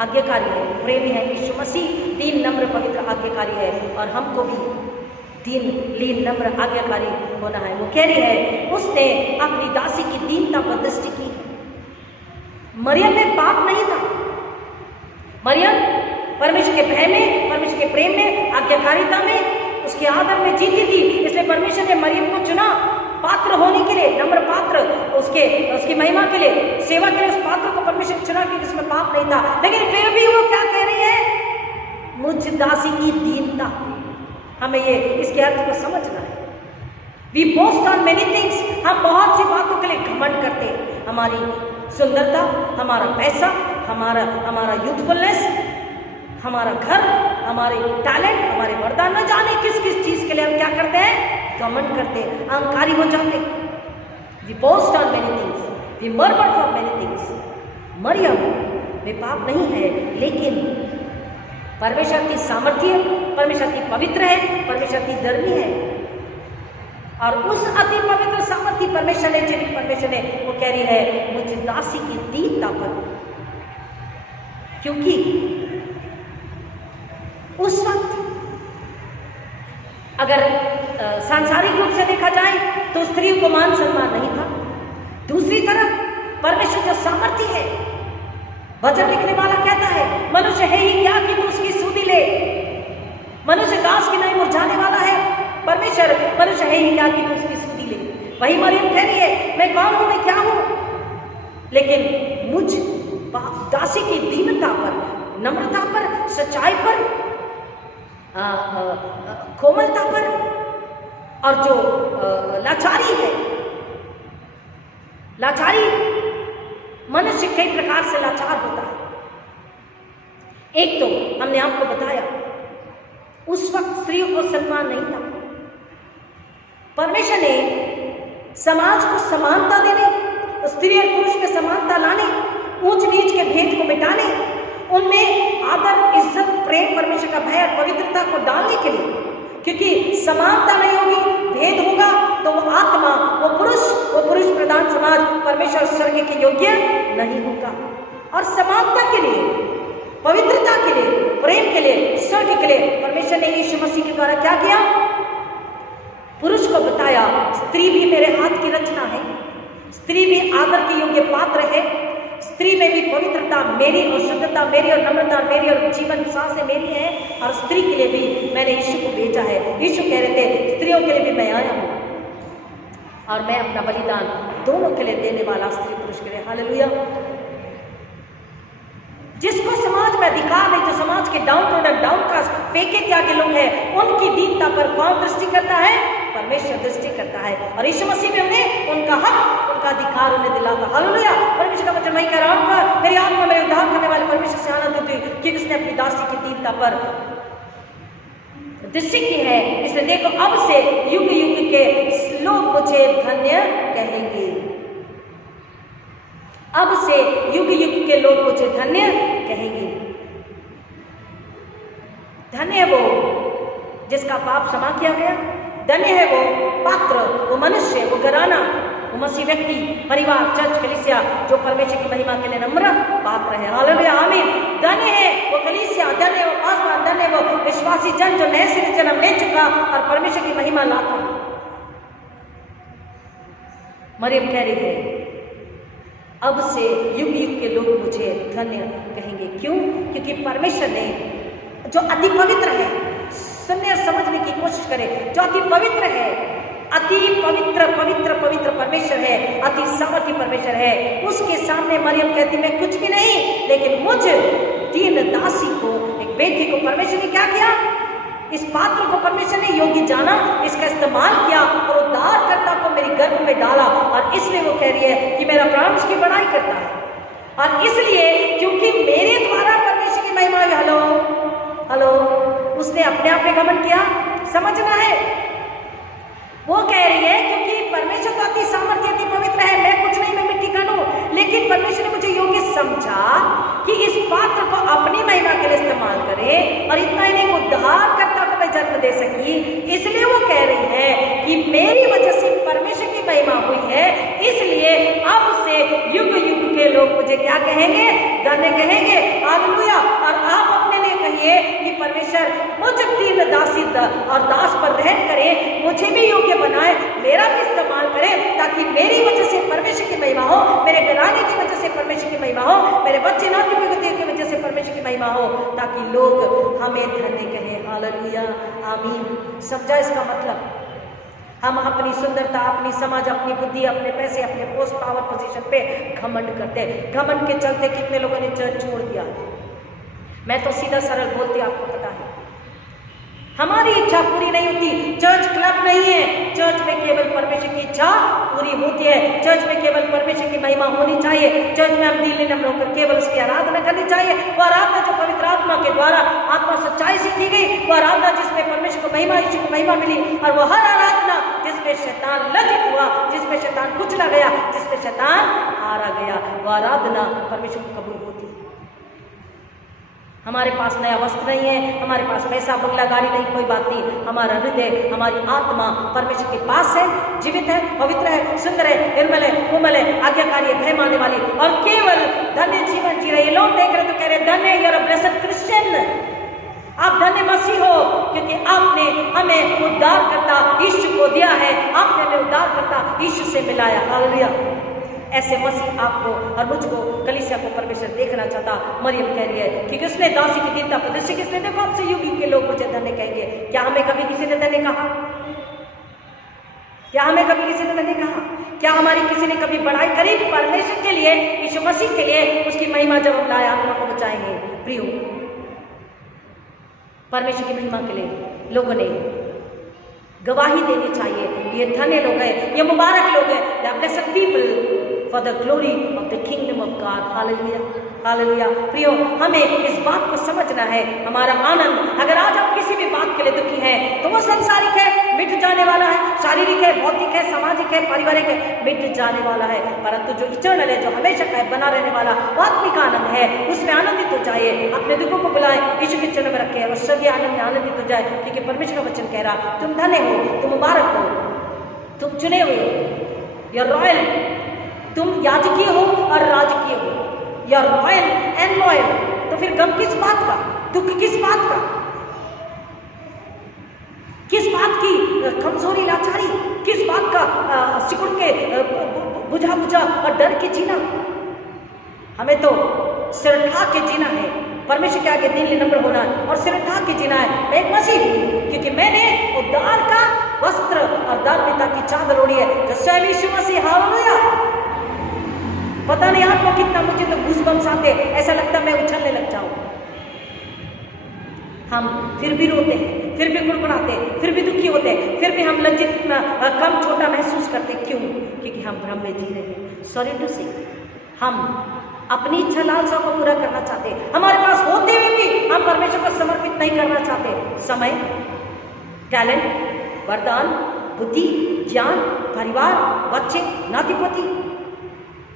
आज्ञाकारी है, प्रेमी है। यीशु मसीह दीन, नम्र, पवित्र, आज्ञाकारी है और हमको भी दीन, लीन, नम्र, आज्ञाकारी होना है। वो कह रही है उसने अपनी दासी की दीनता पर दृष्टि की। मरियम में पाप नहीं था। मरियम परमेश्वर के भय में, परमेश्वर के प्रेम में, आज्ञाकारिता में, उसके आदर में जीती थी। इसलिए परमेश्वर ने मरियम को चुना पात्र होने के लिए, नम्र पात्र, उसकी महिमा के लिए, सेवा के लिए। उस पात्र को परमेश्वर चुना क्योंकि उसमें पाप नहीं था। लेकिन फिर भी वो क्या कह रही है? मुझ दासी की दीनता। हमें ये इसके अर्थ को समझना है। We boast on many things. हम बहुत सी बातों के लिए घमंड करते हैं। हमारी सुंदरता, हमारा पैसा, हमारा यूथफुलनेस, हमारा घर, हमारे टैलेंट, हमारे वरदान, न जाने किस किस चीज के लिए हम क्या करते हैं? घमंड करते हैं, अहंकारी हो जाते हैं। We boast on many things, we murmur for many things. मरियम में पाप नहीं है, लेकिन परमेश्वर की सामर्थ्य, परमेश्वर की पवित्र है, परमेश्वर की धर्मी है। और उस अति पवित्र सामर्थ्य परमेश्वर ने, जिन परमेश्वर ने, वो कह रही है मुझ दासी की दीनता पर। क्योंकि उस वक्त अगर सांसारिक रूप से देखा जाए तो स्त्रियों को मान सम्मान नहीं था। दूसरी तरफ परमेश्वर जो सामर्थ्य है, भजन लिखने वाला कहता है मनुष्य है ही क्या कि तू उसकी सूदी ले। मनुष्य घास की नहीं मुरझाने वाला है, परमेश्वर मनुष्य है ही क्या कि तू उसकी सूदी ले। वही मरियम कह रही है मैं कौन हूं, मैं क्या हूं, लेकिन मुझ दासी की दीनता पर, नम्रता पर, सच्चाई पर, कोमलता पर और जो लाचारी है। लाचारी, मनुष्य कई प्रकार से लाचार होता है। एक तो हमने आपको बताया उस वक्त स्त्रियों को सम्मान नहीं था। परमेश्वर ने समाज को समानता देने, स्त्री और पुरुष में समानता लाने, ऊंच नीच के भेद को मिटाने, उनमें आदर, इज्जत, प्रेम, परमेश्वर का भय और पवित्रता को डालने के लिए। क्योंकि समानता नहीं होगी, भेद होगा तो वो आत्मा, वो पुरुष प्रधान समाज परमेश्वर स्वर्ग के योग्य नहीं होगा। और समानता के लिए, पवित्रता के लिए, प्रेम के लिए, स्वर्ग के लिए परमेश्वर ने यीशु मसीह के द्वारा क्या किया? पुरुष को बताया स्त्री भी मेरे हाथ की रचना है, स्त्री भी आदर के योग्य पात्र है, स्त्री में भी पवित्रता मेरी और शुद्धता मेरी और नम्रता मेरी और जीवन सांसें मेरी है। और स्त्री के लिए भी मैंने यीशु को भेजा है। यीशु कह रहे थे स्त्रियों के लिए भी मैं आया हूं और मैं अपना बलिदान दोनों के लिए देने वाला, स्त्री पुरुष के लिए। हालेलुया। जिसको समाज में अधिकार नहीं, जो समाज के डाउनकास्ट, फेंके त्यागे लोग हैं, उनकी दीनता पर कौन दृष्टि करता है? परमेश्वर दृष्टि करता है। और यीशु मसीह में उन्हें उनका हक, उनका अधिकार उन्हें दिलाता। हालेलुया। परमेश्वर का वचन वही कह रहा हूं, मेरी आत्मा मेरे उद्धार करने वाले परमेश्वर से आनंद होती है कि उसने अपनी दासी की दीनता पर दृष्टि की है। इसलिए देखो अब से युग युग के लोग मुझे धन्य कहेंगे। अब से युग युग के लोग मुझे धन्य कहेंगे। धन्य वो जिसका पाप क्षमा किया गया। धन्य है वो पात्र, वो मनुष्य, वो घराना, वो मसीह व्यक्ति, परिवार, चर्च, कलीसिया जो परमेश्वर की महिमा के लिए नम्र पात्र है। हालेलुया, आमीन। धन्य है वो कलीसिया, धन्य वो पासवान, धन्य वो विश्वासी जन जो नए सिरे जन्म ले चुका और परमेश्वर की महिमा लाता। मरियम कह रही है अब से युग युग के लोग मुझे धन्य कहेंगे। क्यों? क्योंकि परमेश्वर ने जो अति पवित्र है, सुनने और समझने की कोशिश करें, जो अति पवित्र है, अति पवित्र पवित्र पवित्र परमेश्वर है, अति सामर्थी परमेश्वर है, उसके सामने मरियम कहती मैं कुछ भी नहीं, लेकिन मुझ दीन दासी को, एक बेटी को परमेश्वर ने क्या किया? इस पात्र को परमेश्वर ने योग्य जाना, इसका इस्तेमाल किया और उद्धारकर्ता को मेरी गर्भ में डाला। और इसलिए वो कह रही है कि मेरा प्राण उसकी बड़ाई करता है। और इसलिए क्योंकि मेरे द्वारा परमेश्वर की महिमा, हेलो हेलो, उसने अपने आप में घमंड किया, समझना है। वो कह रही है क्योंकि परमेश्वर तो अति सामर्थ्य, अति पवित्र है, मैं कुछ नहीं, मैं मिट्टी का हूं, लेकिन परमेश्वर ने मुझे योग्य समझा कि इस पात्र को अपनी महिमा के लिए इस्तेमाल करे। और इतना ही नहीं, उद्धारकर्ता को मैं जन्म दे सकी। इसलिए वो कह रही है कि मेरी वजह से परमेश्वर की महिमा हुई है, इसलिए अब से युग युग के लोग मुझे क्या कहेंगे? धन्य कहेंगे। हालेलुया। और आप अपने लिए कहिए कि परमेश्वर मुझ दीन दासी और दास पर रहम करे, मुझे भी योग्य बनाए, मेरा भी इस्तेमाल करे, ताकि मेरी वजह से परमेश्वर की महिमा हो, मेरे घराने की वजह से परमेश्वर की महिमा हो, मेरे बच्चे नाती की वजह से परमेश्वर की महिमा हो, ताकि लोग हमें धन्य कहें। हालेलुया, आमीन। समझा इसका मतलब? हम अपनी सुंदरता, अपनी समझ, अपनी बुद्धि, अपने पैसे, अपने पोस्ट, पावर, पोजीशन पे घमंड करते हैं। घमंड के चलते कितने लोगों ने चर्च छोड़ दिया। मैं तो सीधा सरल बोलती, आपको पता है हमारी इच्छा पूरी नहीं होती। चर्च क्लब नहीं है, चर्च में केवल परमेश्वर की इच्छा पूरी होती है। चर्च में केवल परमेश्वर की महिमा होनी चाहिए। चर्च में हम दिल नम्र होकर केवल उसकी आराधना करनी चाहिए। वो आराधना जो पवित्र आत्मा के द्वारा आत्मा सच्चाई से की गई, वो आराधना जिसमें परमेश्वर को महिमा, यीशु को महिमा मिली। और वो हर आराधना जिसमें शैतान लज्जित हुआ, जिसमें शैतान कुचला गया, जिसमें शैतान हारा गया, वो आराधना परमेश्वर को कबूल होती है। हमारे पास नया वस्त्र नहीं है, हमारे पास पैसा, बंगला, गाड़ी नहीं, कोई बात नहीं। हमारा हृदय, हमारी आत्मा परमेश्वर के पास है, जीवित है, पवित्र है, सुंदर है, निर्मल है, कोमल है, आज्ञाकारी है, भय मानने वाली और केवल धन्य जीवन जी रहे। लोग देख रहे तो कह रहे धन्य, you are a blessed Christian, आप धन्य मसीह हो, क्योंकि आपने हमें उद्धारकर्ता यीशु को दिया है, आपने हमें उद्धारकर्ता यीशु से मिलाया। हालेलुया। ऐसे मसीह आपको और मुझको, कलीसिया को परमेश्वर देखना चाहता। मरियम कह रही है क्योंकि उसने दासी की दीनता प्रदर्शित की, इसने देखो आपसे युग युग के लोग मुझे धन्य कहेंगे। क्या हमें कभी किसी ने धन्य कहा? क्या हमें कभी किसी ने धन्य कहा? क्या हमारी किसी ने कभी बड़ाई करी? परमेश्वर के लिए, यीशु मसीह के लिए उसकी महिमा जब हम लाए, आत्मा को बचाएंगे। प्रियो, परमेश्वर की महिमा के लिए लोगों ने गवाही देनी चाहिए। ये धन्य लोग हैं, ये मुबारक लोग हैं, they are blessed people for the glory of the kingdom of God. Hallelujah. Hallelujah. प्रियो, हमें इस बात को समझना है, हमारा आनंद, अगर आज आप किसी भी बात के लिए दुखी हैं तो वो सांसारिक है, मिट जाने वाला है, शारीरिक है, भौतिक है, सामाजिक है, पारिवारिक है, मिट जाने वाला है। परंतु जो इटर्नल है, जो हमेशा का है, बना रहने वाला आत्मिक आनंद है, उसमें आनंदित हो जाइए। अपने दुखों को बुलाए, यीशु के चरणों में रखें और स्वर्गीय आनंद में आनंदित हो जाए, क्योंकि परमेश्वर का वचन कह रहा तुम धन्य हो, तुम मुबारक हो, तुम चुने हुए हो, यू आर रॉयल, तुम याजकीय हो और राजकीय हो, या रॉयल एंड लॉयल। तो फिर गम किस बात का, दुख किस बात का, किस बात की कमजोरी, लाचारी, किस बात का सिकुड़ के बुझा बुझा और डर के जीना। हमें तो सिर उठा के जीना है, परमेश्वर के आगे दिल नम्र होना है और सिर उठा के जीना है। मैं एक मसीह हूं क्योंकि मैंने उद्धार का वस्त्र और धार्मिकता की चादर ओढ़ी है, जो स्वयं यीशु मसीह। हालेलुया। पता नहीं आपको कितना, मुझे तो गूज़बम्स आते, ऐसा लगता मैं उछलने लग जाऊं। हम फिर भी रोते हैं, फिर भी गुड़गुड़ाते हैं, फिर भी दुखी होते हैं, फिर भी हम लज्जित, कम, छोटा महसूस करते। क्यों? क्योंकि हम भ्रम में जी रहे हैं। सॉरी टू से, हम अपनी इच्छा लालसा को पूरा करना चाहते हैं, हमारे पास होते हुए भी हम परमेश्वर को समर्पित नहीं करना चाहते। समय, टैलेंट, वरदान, बुद्धि, ज्ञान, परिवार, बच्चे, नाती पोती,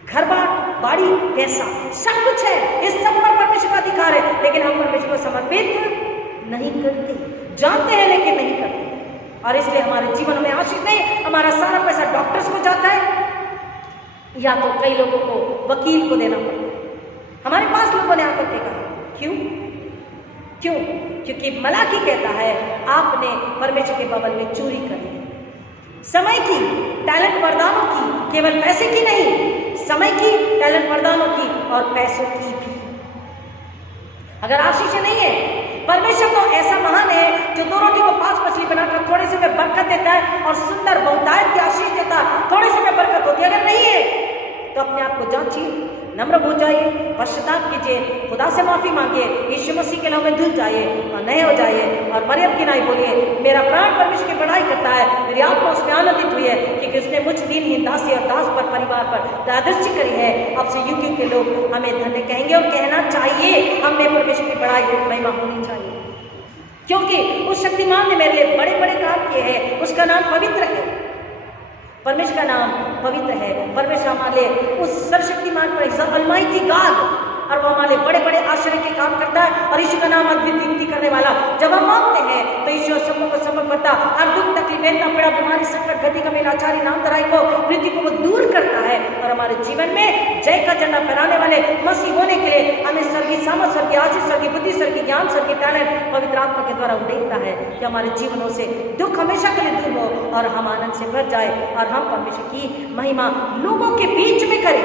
घर बार, बाड़ी, पैसा, सब कुछ है, इस सब पर परमेश्वर का अधिकार है, लेकिन हम परमेश्वर को समर्पित नहीं करते। जानते हैं लेकिन नहीं करते। और इसलिए हमारे जीवन में आशीष नहीं, हमारा सारा पैसा डॉक्टर्स को जाता है, या तो कई लोगों को वकील को देना पड़ता है। हमारे पास लोगों ने आकर के कहा क्यों क्यों? क्योंकि मलाकी कहता है आपने परमेश्वर के भवन में चोरी कर ली। समय की, टैलेंट वरदानों की, केवल पैसे की नहीं, समय की, टैलेंट वरदानों की और पैसों की भी। अगर आशीष नहीं है, परमेश्वर तो ऐसा महान है जो 2 रोटी को 5 मछली बनाकर थोड़े से में बरकत देता है और सुंदर बहुतायत की आशीष देता है, थोड़े से में बरकत होती है। अगर नहीं है तो अपने आप को जांचिए, नम्र हो जाइए, पश्चाताप कीजिए, खुदा से माफी मांगिए, यीशु मसीह के नाम में धुल जाइए और नए हो जाइए। और मरियम की नाई बोलिए, मेरा प्राण परमेश्वर की बड़ाई करता है, मेरी आत्मा उसमें आनंदित हुई है, क्योंकि उसने मुझ दीनहीन दासी और दास पर, परिवार पर दयादृष्टि करी है। अब से युग के लोग हमें धन्य कहेंगे और कहना चाहिए, हमें परमेश्वर की बड़ाई महिमा होनी चाहिए, क्योंकि उस शक्तिमान ने मेरे लिए बड़े बड़े काम किए हैं। उसका नाम पवित्र है, परमेश्वर का नाम पवित्र है। परमेश्वर हमारे उस सर्वशक्तिमान पर अलमाइटी गॉड, और वो हमारे बड़े बड़े आश्चर्य के काम करता है। और यीशु का नाम अद्वितीय करने वाला, जब हम मांगते हैं तो यीशु सबको संभव करता, हर दुख तकलीफ, वेदना, पीड़ा, बीमारी, संकट, गति, कमी, लाचारी, नाम तराई को, मृत्यु को वो दूर करता है। और हमारे जीवन में जय का झंडा फहराने वाले मसीह होने के लिए हमें स्वर्गीय सामर्थ, स्वर्गीय आशीष, स्वर्गीय बुद्धि, स्वर्गीय ज्ञान, स्वर्गीय टैलेंट पवित्र आत्मा के द्वारा उड़ेलता है कि हमारे जीवनों से दुख हमेशा के लिए दूर हो और हम आनंद से भर जाए और हम परमेश्वर की महिमा लोगों के बीच में करें,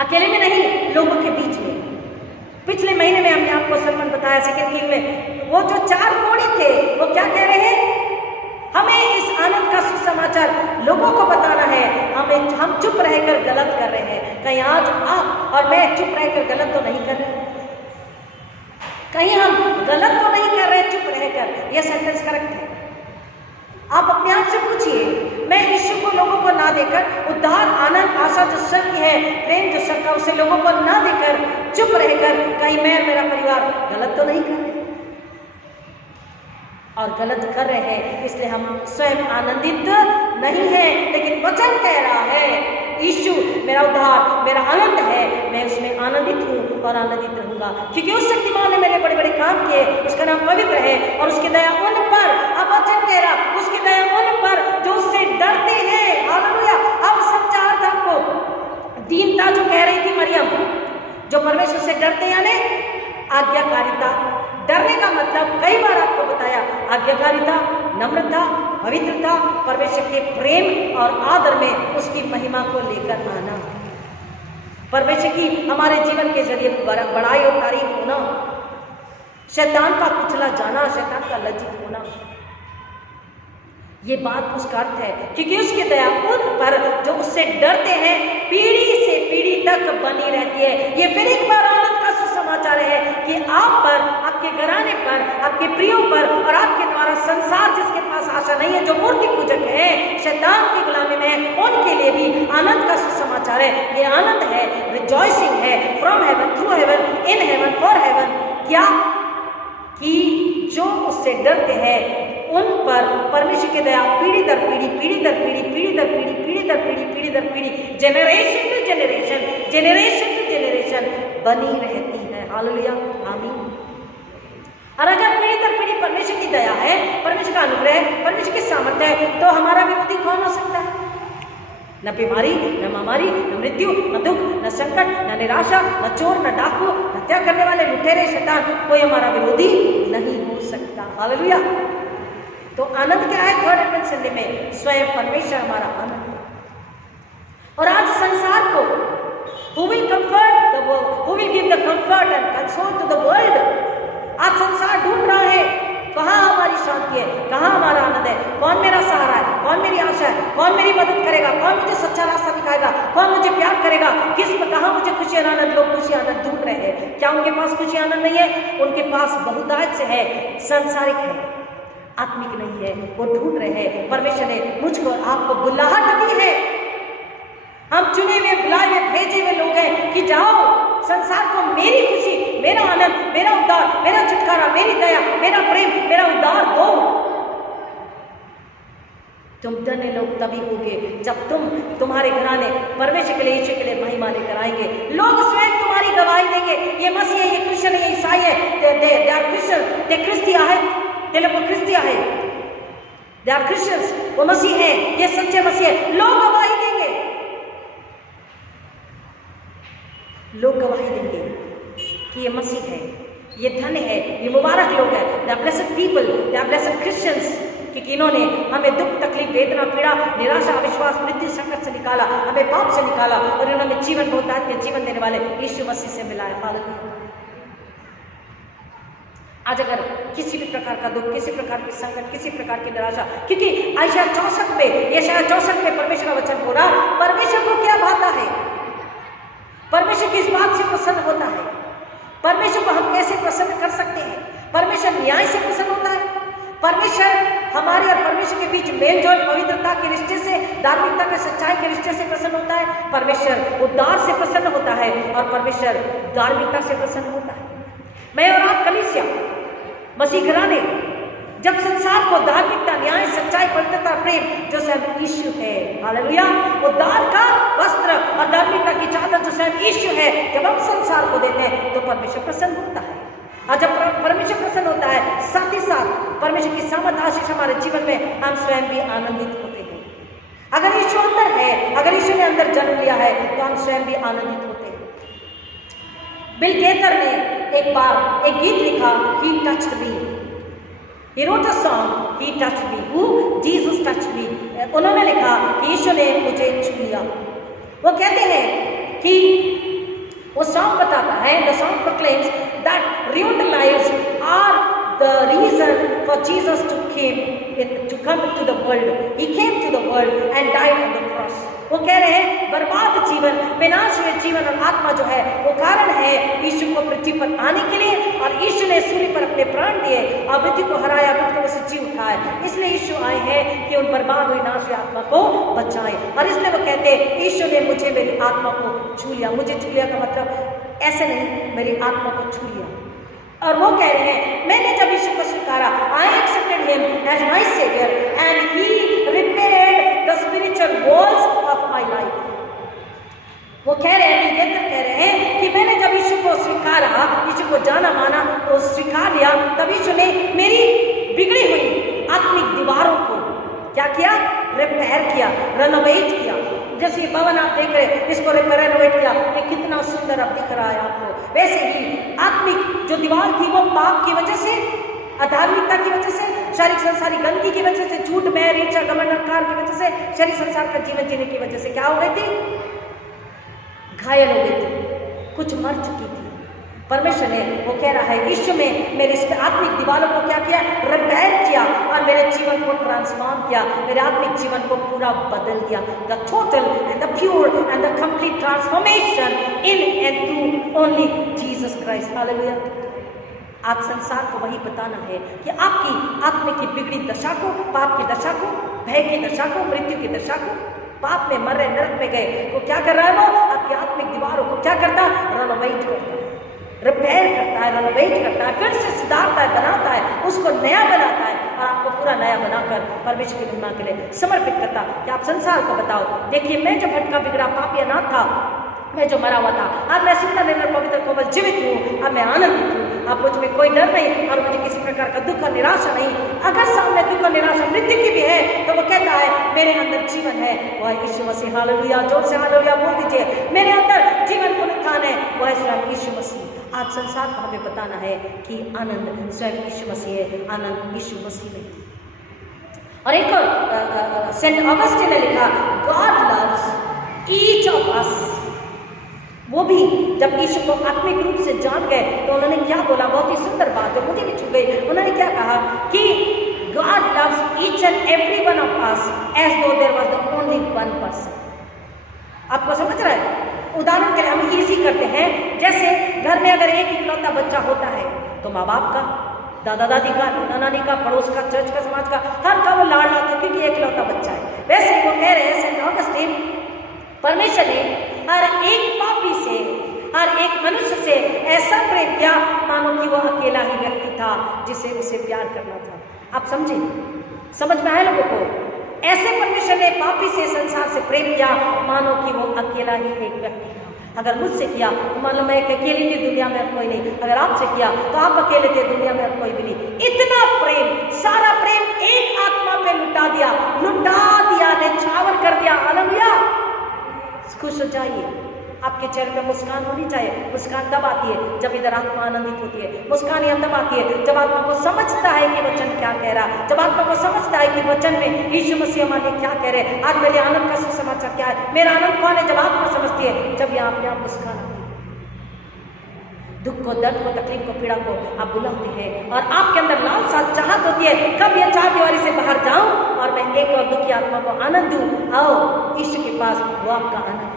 अकेले में नहीं, लोगों के बीच में। पिछले महीने में हमने आपको सरमन बताया सेकंड किंग में, वो जो 4 कोढ़ी थे वो क्या कह रहे हैं, हमें इस आनंद का सुसमाचार लोगों को बताना है। हम चुप रहकर गलत कर रहे हैं। कहीं आज आप और मैं चुप रहकर गलत तो नहीं कर रहे, कहीं हम गलत तो नहीं कर रहे चुप रहकर। यह सेंटेंस करेक्ट है। आप अपने आप से पूछिए, मैं यीशु को लोगों को ना देकर, उद्धार, आनंद, आशा जो सर की है, प्रेम जो सर का, उसे लोगों को ना देकर चुप रहकर कहीं मैं और मेरा परिवार गलत तो नहीं कर रहे, और गलत कर रहे हैं इसलिए हम स्वयं आनंदित नहीं है। लेकिन वचन कह रहा है यीशु मेरा उद्धार, मेरा आनंद है, मैं उसमें आनंदित हूँ और आनंदित रहूंगा, क्योंकि उस शक्तिमान ने मेरे बड़े बड़े काम किए। उसका नाम पवित्र है और उसकी दया उन पर, अब वचन कह रहा, उसकी दया उन पर जो उससे डरते हैं। हालेलुया। अब सच्चा अर्थ आपको, दीनता जो कह रही थी मरियम, जो परमेश्वर से डरते यानी आज्ञाकारिता। डरने का मतलब कई बार आपको बताया, आज्ञाकारिता, नम्रता, पवित्रता, परमेश्वर के प्रेम और आदर में उसकी महिमा को लेकर आना, परमेश्वर की हमारे जीवन के जरिए बड़ाई और तारीफ होना, शैतान का कुचला जाना, शैतान का लज्जित होना। ये बात उसका अर्थ है, क्योंकि उसकी दया उन पर जो उससे डरते हैं पीढ़ी से पीढ़ी तक बनी रहती है। ये फिर एक बार आनंद का सुसमाचार है कि आप पर, आपके घराने पर, आपके प्रियों पर और आपके द्वारा संसार जिसके पास आशा नहीं है, जो मूर्ति पूजक है, शैतान की गुलामी में है, उनके लिए भी आनंद का सुसमाचार है। ये आनंद है, रिजॉइसिंग है, from heaven, through heaven, in heaven, for heaven. क्या कि जो उससे डरते हैं उन पर परमेश्वर की दया पीढ़ी दर पीढ़ी, पीढ़ी दर पीढ़ी, पीढ़ी दर पीढ़ी, पीढ़ी दर पीढ़ी, पीढ़ी दर पीढ़ी, generation to generation, generation to generation बनी रहती है। हालेलुया, आमीन। और अगर पीढ़ी दर पीढ़ी परमेश्वर की दया है, परमेश्वर का अनुग्रह है, परमेश्वर की सामर्थ्य है, तो हमारा विरोधी कौन हो सकता है? न बीमारी, न महामारी, न मृत्यु, न दुख, न संकट, न निराशा, न चोर, न डाकू, हत्या करने वाले, लुटेरे, शैतान, कोई हमारा विरोधी नहीं हो सकता। हालेलुया। तो आनंद क्या है? थर्ड एडवेंट संडे में स्वयं परमेश्वर हमारा आनंद। और आज संसार को who will comfort the world, who will give the comfort and console to the world? आज संसार ढूंढ रहा है कहाँ हमारी शांति है, कहाँ हमारा आनंद है, कौन मेरा सहारा है, कौन मेरी आशा है, कौन मेरी मदद करेगा, कौन मुझे सच्चा रास्ता दिखाएगा, कौन मुझे प्यार करेगा, किस में कहाँ मुझे खुशी आनंद। लोग खुशी आनंद ढूंढ रहे हैं। क्या उनके पास खुशी आनंद नहीं है? उनके पास बहुतायत से है, सांसारिक है, आत्मिक नहीं है। वो ढूंढ रहे हैं। परमेश्वर ने मुझको आपको बुलाहट दी है। हम चुने हुए, बुलाए हुए, भेजे हुए लोग हैं कि जाओ संसार को मेरी खुशी, मेरा आनंद, मेरा उद्धार, मेरा छुटकारा, मेरी दया, मेरा प्रेम, मेरा उद्धार दो। तुम धन्य लोग तभी होगे जब तुम्हारे घराने परमेश्वर के लिए, यीशु के लिए महिमा लेकर आएंगे। लोग स्वयं तुम्हारी गवाही देंगे ये मसीह है, ये क्रिश्चियन है, ये ईसाई है, दे आर क्रिश्चियन, दे क्रिस्तिया है, दे लोग क्रिस्तिया है, दे आर क्रिश्चियंस, वो मसीह है, ये सच्चे मसीह है। लोग गवाही देंगे, लोग गवाही देंगे कि ये मसीह है, ये धन्य है, ये मुबारक लोग हैं, they are blessed people, they are blessed Christians, कि इन्होंने हमें दुख, तकलीफ, वेदना, पीड़ा, निराशा, अविश्वास, मृत्यु, संकट से निकाला, हमें पाप से निकाला और इन्होंने जीवन बहुतायत के जीवन देने वाले यीशु मसीह से मिलाया। हालेलुया। आज अगर किसी भी प्रकार का दुख, किसी प्रकार की संकट, किसी प्रकार की निराशा, क्योंकि आयशा 64 में, यशायाह 64 में परमेश्वर का वचन बोला, परमेश्वर को क्या भाता है, परमेश्वर किस बात से प्रसन्न होता है, परमेश्वर को हम कैसे प्रसन्न कर सकते हैं। परमेश्वर न्याय से प्रसन्न होता है, परमेश्वर हमारे और परमेश्वर के बीच मेलजोल, पवित्रता के रिश्ते से, धार्मिकता के सच्चाई के रिश्ते से प्रसन्न होता है, परमेश्वर उद्धार से प्रसन्न होता है और परमेश्वर धार्मिकता से प्रसन्न होता है। मैं और आप कलीसिया, मसीह घराने, जब संसार को धार्मिकता, न्याय, सच्चाई, पवित्रता, प्रेम जो स्वयं यीशु है, हालेलुया, उद्धार का वस्त्र और धार्मिकता की चादर जो स्वयं यीशु है, जब हम संसार को देते हैं तो परमेश्वर प्रसन्न होता है। और जब परमेश्वर प्रसन्न होता है, साथ ही साथ परमेश्वर की सामर्थ, आशीष हमारे जीवन में, हम स्वयं भी आनंदित होते हैं। अगर यीशु अंदर है, अगर यीशु ने अंदर जन्म लिया है, तो हम स्वयं भी आनंदित होते हैं। बिल गेटर ने एक बार एक गीत लिखा, ही touched me, he wrote a song, he touched me, who Jesus touched me। उन्होंने लिखा कि यीशु ने मुझे छू लिया। वो कहते हैं कि वो सॉन्ग बताता है, the song proclaims that ruined lives are the reason for Jesus to come to the world। He came to the world and died on the cross। वो कह रहे हैं बर्बाद जीवन, विनाशीय जीवन और आत्मा जो है वो कारण है यीशु को पृथ्वी पर आने के लिए, और यीशु ने सूली पर अपने प्राण दिए और मृत्यु को हराया, मृत्यु से जी उठाया। इसलिए यीशु आए हैं कि उन बर्बाद हुई नाशी आत्मा को बचाएं। और इसलिए वो कहते हैं यीशु ने मुझे, मेरी आत्मा को छू लिया। मुझे छू लिया का मतलब ऐसे नहीं, मेरी आत्मा को छू लिया। और वो कह रहे हैं मैंने जब यीशु को स्वीकारा, I accepted him as my saviour and he repaired the spiritual walls of my life. वो कह रहे हैं, विजेता कह रहे हैं कि मैंने जब यीशु को स्वीकारा, यीशु को जाना माना, तो स्वीकार लिया, तब यीशु ने मेरी बिगड़ी हुई आत्मिक दीवारों को क्या किया, रिपेयर किया, रेनोवेट किया। जैसे ये भवन आप देख रहे हैं, इसको रेनोवेट किया, ये कितना सुंदर अब दिख रहा है आपको। वैसे ही आत्मिक जो दीवार थी वो पाप की वजह से, अधार्मिकता की वजह से, शारीरिक संसारी गंदगी की वजह से, झूठ, बैर, ईर्ष्या, घमंड, अहंकार की वजह से, शरीर संसार का जीवन जीने की वजह से क्या हो गई थी, घायल हो गई थी, कुछ मर चुकी थी। परमेश्वर ने, वो कह रहा है यीशु में मेरे इस आत्मिक दीवारों को क्या किया, रिपेयर किया और मेरे जीवन को ट्रांसफॉर्म किया, मेरे आत्मिक जीवन को पूरा बदल दिया। The total and the pure and the complete transformation in and through only Jesus Christ. Hallelujah. आप संसार को वही बताना है कि आपकी आत्मिक की बिगड़ी दशा को, पाप की दशा को, भय की दशा को, मृत्यु की दशा को, पाप में मर रहे, नरक में गए, वो क्या कर रहा है, वो आपकी आत्मिक दीवारों को क्या करता है, रेनोवेट करता है, रिपेयर करता है, रेनोवेट करता है, फिर से सुधारता है, बनाता है, उसको नया बनाता है और आपको पूरा नया बनाकर परमेश्वर की महिमा के लिए समर्पित करता। कि आप संसार को बताओ, देखिए मैं जो भटका बिगड़ा पापी अनाथ था, मैं जो मरा हुआ था, अब मैं सुंदर निर्मल पवित्र कोमल जीवित हूँ, अब मैं आनंदित हूँ, अब मुझ में कोई डर नहीं और मुझे किसी प्रकार का दुख और निराशा नहीं। अगर सामने दुख और निराशा मृत्यु की भी है तो वो कहता है मेरे अंदर जीवन है, वह यीशु मसीह। हालेलुया। जोर से हालेलुया बोल दीजिए। मेरे अंदर जीवन पुनरुत्थान है, वह स्वयं यीशु मसीह। आज संसार को हमें बताना है कि आनंद स्वयं यीशु मसीह है, आनंद यीशु मसीह में। और एक और सेंट ऑगस्टिन ने लिखा, God loves each of us. वो भी जब यीशु को आत्मिक रूप से जान गए तो उन्होंने क्या बोला, बहुत ही सुंदर बात है, मुझे भी छू गई। उन्होंने क्या कहा कि God loves each and every one of us as though there was the only one person। आपको समझ रहा है? उदाहरण के लिए हम इजी करते हैं, जैसे घर में अगर एक इकलौता बच्चा होता है तो माँ बाप का, दादा दादी का, नाना नानी का, पड़ोस का, चर्च का, समाज का, हर का वो लाड़ लाता है क्योंकि एक इकलौता बच्चा है। वैसे वो कह रहे हैं सेंट ऑगस्टिन, परमेश्वर ने हर एक पापी से, हर एक मनुष्य से ऐसा प्रेम किया मानो कि वो अकेला ही व्यक्ति था जिसे उसे प्यार करना था। आप समझे? समझ में आया लोगों को? ऐसे परमेश्वर ने पापी से, संसार से प्रेम किया मानो कि वो अकेला ही एक व्यक्ति था। अगर मुझसे किया तो मान लो मैं अकेले थी, दुनिया में कोई नहीं। अगर आपसे किया तो आप अकेले थे, दुनिया में कोई भी नहीं। इतना प्रेम, सारा प्रेम एक आत्मा पे लुटा दिया, निछावर कर दिया। हालेलुया। खुश हो जाइए, आपके चेहरे पे मुस्कान होनी चाहिए। मुस्कान तब आती है जब इधर आत्मा आनंदित होती है। मुस्कान यह तब आती है जब आत्मा को समझता है कि वचन क्या कह रहा है, जब आत्मा को समझता है कि वचन में यीशु मसीह हमारे क्या कह रहे हैं, आज मेरे आनंद का सुसमाचार क्या है, मेरा आनंद कौन है। जब आत्मा समझती है, जब यहाँ अपने आप मुस्कान आती है। दुख को, दर्द को, तकलीफ को, पीड़ा को आप बुलाते हैं और आपके अंदर लालसा, चाहत होती है कब यह चार दीवारी से बाहर जाऊं और मैं एक और दुखी आत्मा को आनंद दूं। आओ यीशु के पास, वो आपका आनंद है।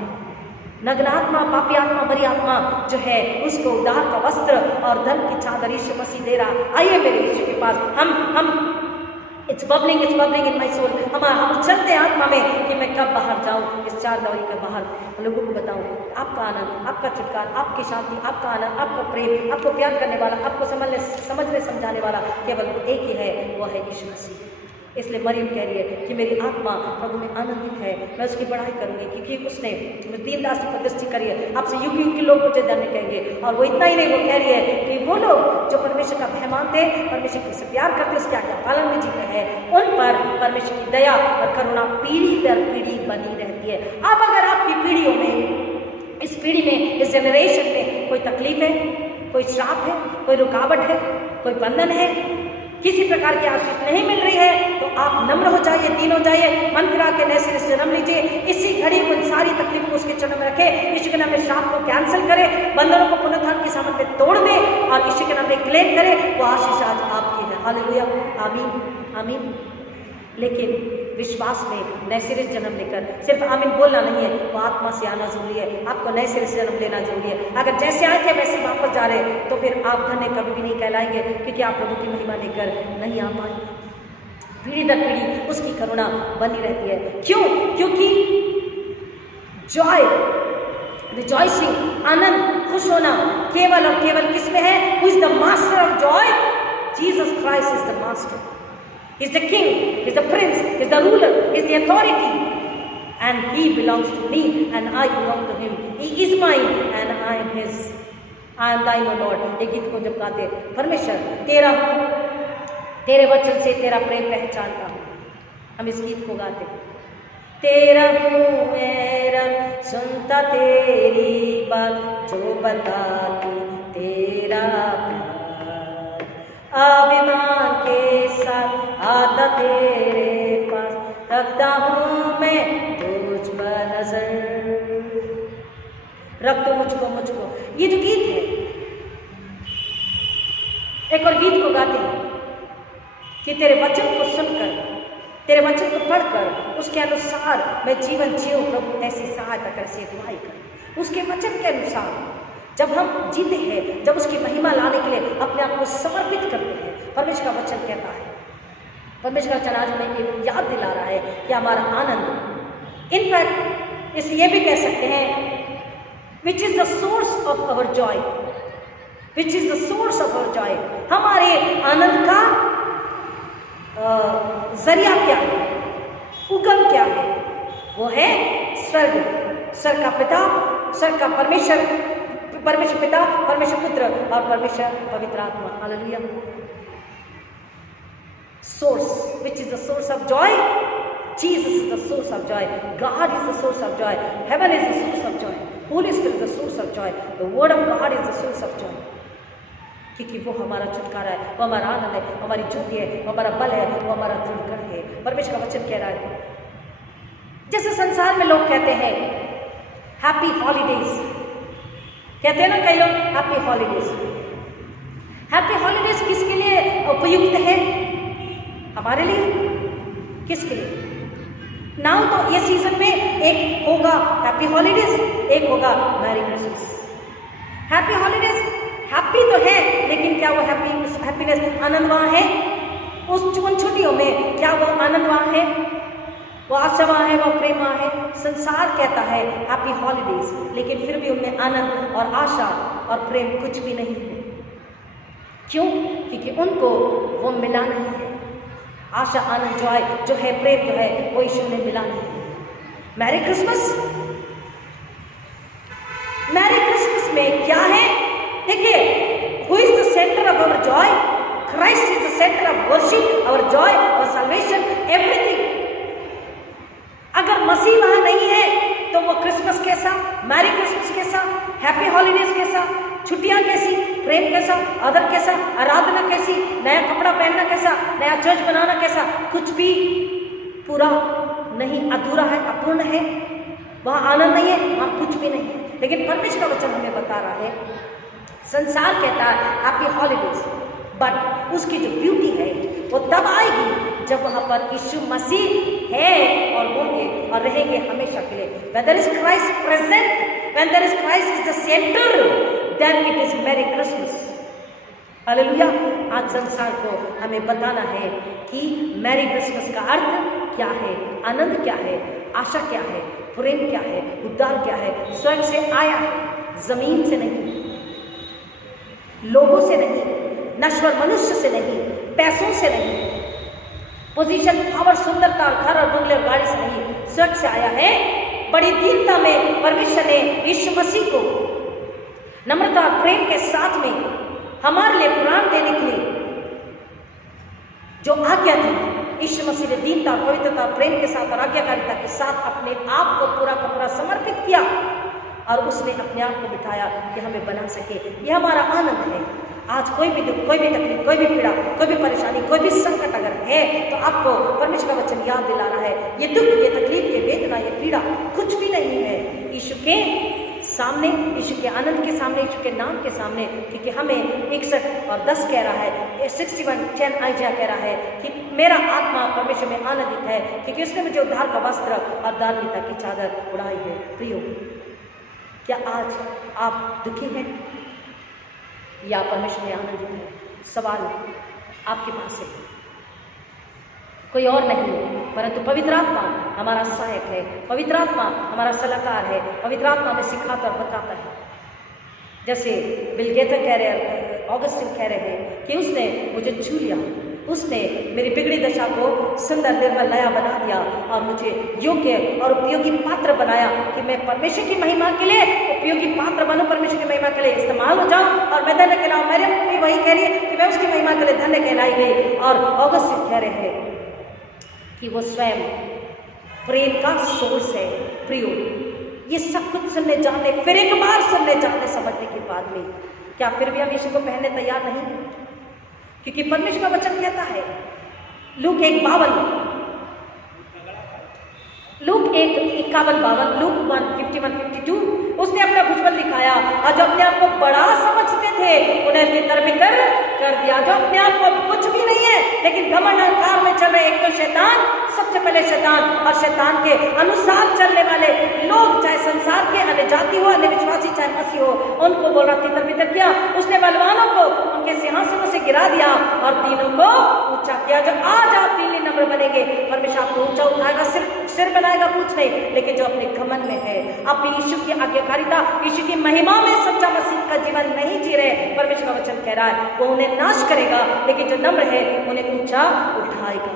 नग्न आत्मा, पापी आत्मा, मरी आत्मा जो है, उसको उद्धार का वस्त्र और धन की चादर यीशु मसीह दे रहा। आइए मेरे यीशु के पास। हम it's bubbling in my soul. हम चलते हैं आत्मा में कि मैं कब बाहर जाऊं, इस चार दीवारी के बाहर लोगों को बताऊं आपका आनंद, आपका चित्कार, आपकी शांति, आपका आनंद, आपका प्रेम, आपको प्यार करने वाला, आपको समझने समझाने वाला केवल एक ही है, वो है यीशु मसीह। इसलिए मरियम कह रही है कि मेरी आत्मा प्रभु में आनंदित है, मैं उसकी बड़ाई करूंगी क्योंकि उसने दीनदास की दृष्टि करी है। आपसे युग युग के लोग मुझे धन्य कहेंगे। और वो इतना ही नहीं, वो कह रही है कि वो लोग जो परमेश्वर का भय मानते, परमेश्वर से प्यार करते, उसके आज्ञा पालन में जीते हैं, उन पर परमेश्वर की दया और करुणा पीढ़ी दर पीढ़ी बनी रहती है। अब अगर आपकी पीढ़ियों में, इस पीढ़ी में, इस जनरेशन में कोई तकलीफ है, कोई श्राप है, कोई रुकावट है, कोई बंधन है, किसी प्रकार की आशीष नहीं मिल रही है, तो आप नम्र हो जाइए, दीन हो जाइए, मन फिरा के नए सिरे से जन्म लीजिए। इसी घड़ी उन सारी तकलीफ को उसके चरणों में रखे, यीशु के नाम में श्राप को कैंसिल करे, बंधनों को पुनरुत्थान की सामर्थ में तोड़ दे और यीशु के नाम में क्लेम करे। वो आशीष आज आपकी है। हालेलुया, आमीन, आमीन। लेकिन विश्वास में नए सिरे से जन्म लेकर सिर्फ आमीन बोलना नहीं है, वो आत्मा से आना जरूरी है। आपको नए सिरे से जन्म लेना जरूरी है। अगर जैसे आए थे वैसे वापस जा रहे तो फिर आप धन्य कभी भी नहीं कहलाएंगे, क्योंकि आप प्रभु की महिमा लेकर नहीं आ पाएंगे। पीढ़ी दर पीढ़ी उसकी करुणा बनी रहती है। क्यों? क्योंकि जॉय, रिजॉइसिंग, आनंद, खुश होना केवल और केवल किसमें है? Who is the master of Joy? Jesus Christ is the master. He is the king, he is the prince, he is the ruler, he is the authority, and he belongs to me and I belong to him. He is mine and I am his. I am thine, O Lord. एक गीत को जब गाते, परमेश्वर तेरा हूँ, तेरे वचन से तेरा प्रेम पहचानता हूँ। हम इस गीत को गाते, तेरा हूँ मेरा, सुनता तेरी बात, जो बताती तेरा अभिमान के साथ आता तेरे पास, रखता हूँ मैं तुझ पर नजर, रख दो मुझको। ये जो गीत है, एक और गीत को गाते हैं कि तेरे वचन को सुनकर, तेरे वचन को पढ़कर उसके अनुसार मैं जीवन जीऊं प्रभु, ऐसी सहायता कर, ऐसी अगुवाई कर। उसके वचन के अनुसार जब हम जीते हैं, जब उसकी महिमा लाने के लिए अपने आप को समर्पित करते हैं, परमेश्वर का वचन कहता है, परमेश्वर का वचन आज हमें एक याद दिला रहा है कि हमारा आनंद, इनफैक्ट इसे ये भी कह सकते हैं, which is the source of our Joy, which is the source of our Joy. हमारे आनंद का जरिया क्या है, उगम क्या है? वो है स्वर्ग, स्वर्ग का पिता, स्वर्ग का परमेश्वर, परमेश्वर पिता, परमेश्वर पुत्र और परमेश्वर पवित्र आत्मा। Hallelujah. Source, which is the source of Joy? Jesus is the source of Joy, God is the source of Joy, heaven is the source of Joy, Holi spirit is the source of Joy, the word of God is the source of Joy. क्योंकि वो हमारा छुटकारा है, वो हमारा आनंद है, हमारी ज्योति है, वो हमारा बल है, वो हमारा दृढ़ है। परमेश्वर का वचन कह रहा है, जैसे संसार में लोग कहते हैं हैप्पी हॉलीडेज, कहते हैं ना कई लोग हैप्पी हॉलीडेज। हैप्पी हॉलीडेज किसके लिए उपयुक्त है? हमारे लिए, किसके लिए? नाउ तो ये सीजन में एक होगा हैप्पी हॉलीडेज, एक होगा merry Christmas. Happy holidays happy तो है, लेकिन क्या वो हैप्पीनेस, आनंद वहाँ है? उस उन छुट्टियों में क्या वो आनंद वहाँ है? वो आशा वहाँ है, वो प्रेम वहाँ है? संसार कहता है हैप्पी हॉलीडेज, लेकिन फिर भी उनमें आनंद और आशा और प्रेम कुछ भी नहीं है। क्यों? क्योंकि उनको वो मिला नहीं है। आशा, आनंद, जॉय जो है, प्रेम जो है, वो यीशु ने मिला नहीं है। मैरी क्रिसमस मैरी क्रिसमस में क्या है? देखिए, who is the centre of our joy? Christ is the centre of worship, our joy, our salvation, everything. अगर मसीह वहां नहीं है तो वो क्रिसमस कैसा, मैरी क्रिसमस कैसा, हैप्पी हॉलीडेज कैसा, छुट्टियां कैसी, प्रेम कैसा, आदर कैसा, आराधना कैसी, नया कपड़ा पहनना कैसा, नया चर्च बनाना कैसा, कुछ भी पूरा नहीं, अधूरा है, अपूर्ण है, वहां आनंद नहीं है, वहां कुछ भी नहीं है। लेकिन परमेश्वर का वचन हमें बता रहा है, संसार कहता है हैप्पी हॉलीडेज, बट उसकी जो ब्यूटी है वो तब आएगी जब वहां पर यीशु मसीह है और होंगे और रहेंगे हमेशा के लिए। When there is Christ present, when there is Christ is the center, then it is Merry Christmas. Hallelujah. आज संसार को हमें बताना है कि मैरी क्रिसमस का अर्थ क्या है, आनंद क्या है, आशा क्या है, प्रेम क्या है, उद्धार क्या है, स्वर्ग से आया है, जमीन से नहीं, लोगों से नहीं, नश्वर मनुष्य से नहीं, पैसों से नहीं, पोजीशन, पावर, सुंदरता, घर और बंगले और गाड़ी से नहीं, स्वर्ग से आया है। बड़ी दीनता में परमेश्वर ने यीशु मसीह को नम्रता और प्रेम के साथ में हमारे लिए प्राण देने के लिए जो आज्ञा थी, यीशु मसीह ने दीनता, पवित्रता, प्रेम के साथ और आज्ञाकारिता के साथ अपने आप को पूरा का पूरा समर्पित किया और उसने अपने आप को बिठाया कि हमें बना सके। यह हमारा आनंद है। आज कोई भी दुख, कोई भी तकलीफ, कोई भी पीड़ा, कोई भी परेशानी, कोई भी संकट अगर है तो आपको परमेश्वर का वचन याद दिला रहा है, ये दुख, ये तकलीफ, ये वेदना, ये पीड़ा कुछ भी नहीं है यीशु के सामने, यीशु के आनंद के सामने, यीशु के नाम के सामने। क्योंकि हमें 61 और 10 कह रहा है, 61:10 आइजा कह रहा है कि मेरा आत्मा परमेश्वर में आनंदित है क्योंकि उसने मुझे उद्धार का वस्त्र और धार्मिकता की चादर उड़ाई है। प्रियो, क्या आज आप दुखी हैं या परमेश्वर में आनंदित है? सवाल आपके पास है, कोई और नहीं, परंतु पवित्र आत्मा हमारा सहायक है, पवित्र आत्मा हमारा सलाहकार है, पवित्र आत्मा में सिखाता और बताता है। जैसे बिल गेट्स कह रहे हैं, ऑगस्टिन कह रहे हैं कि उसने मुझे छू लिया, उसने मेरी बिगड़ी दशा को सुंदर, निर्मल, नया बना दिया और मुझे योग्य और उपयोगी पात्र बनाया कि मैं परमेश्वर की महिमा के लिए उपयोगी पात्र बनूं, परमेश्वर की महिमा के लिए इस्तेमाल हो जाऊं और मैं धन्य कहलाऊं। मेरे मम्मी वही कह रही है कि मैं उसकी महिमा के लिए धन्य कहलाई गई। और ऑगस्टिन कह रहे हैं कि वो स्वयं प्रेम का सोर्स है। प्रियो, ये सब कुछ सुनने जानने, फिर एक बार सुनने जानने समझने के बाद में क्या फिर भी हम यीशु को पहनने तैयार नहीं? क्योंकि परमेश्वर का वचन कहता है, लूक 1:52, लूक 1:51, लूक 1:51-52, उसने अपना भुजबल दिखाया और जो अपने आप को बड़ा समझते थे उन्हें तितर-बितर कर दिया। जो अपने आप को कुछ भी नहीं है लेकिन घमंड अहंकार में चल रहे, एक तो शैतान, सबसे पहले शैतान, और शैतान के अनुसार चलने वाले लोग, चाहे संसार के, अन्य जाति हो, अन्य विश्वासी, चाहे मसीह हो, उनको बोल रहा तितर-बितर किया। उसने बलवानों को उनके सिंहासनों से गिरा दिया और दीनों को ऊंचा किया। जो आज आप दीन नम्र बनेंगे, परमेश्वर आपको ऊंचा उठाएगा, सिर बनाएगा, कुछ नहीं। लेकिन जो अपने घमंड में है, अपनी यीशु की आज्ञाकारिता, यीशु की महिमा में सच्चा मसीह का जीवन नहीं जी रहे, परमेश्वर का वचन कह रहा है वो उन्हें नाश करेगा, लेकिन जो नम्र है उन्हें ऊंचा उठाएगा।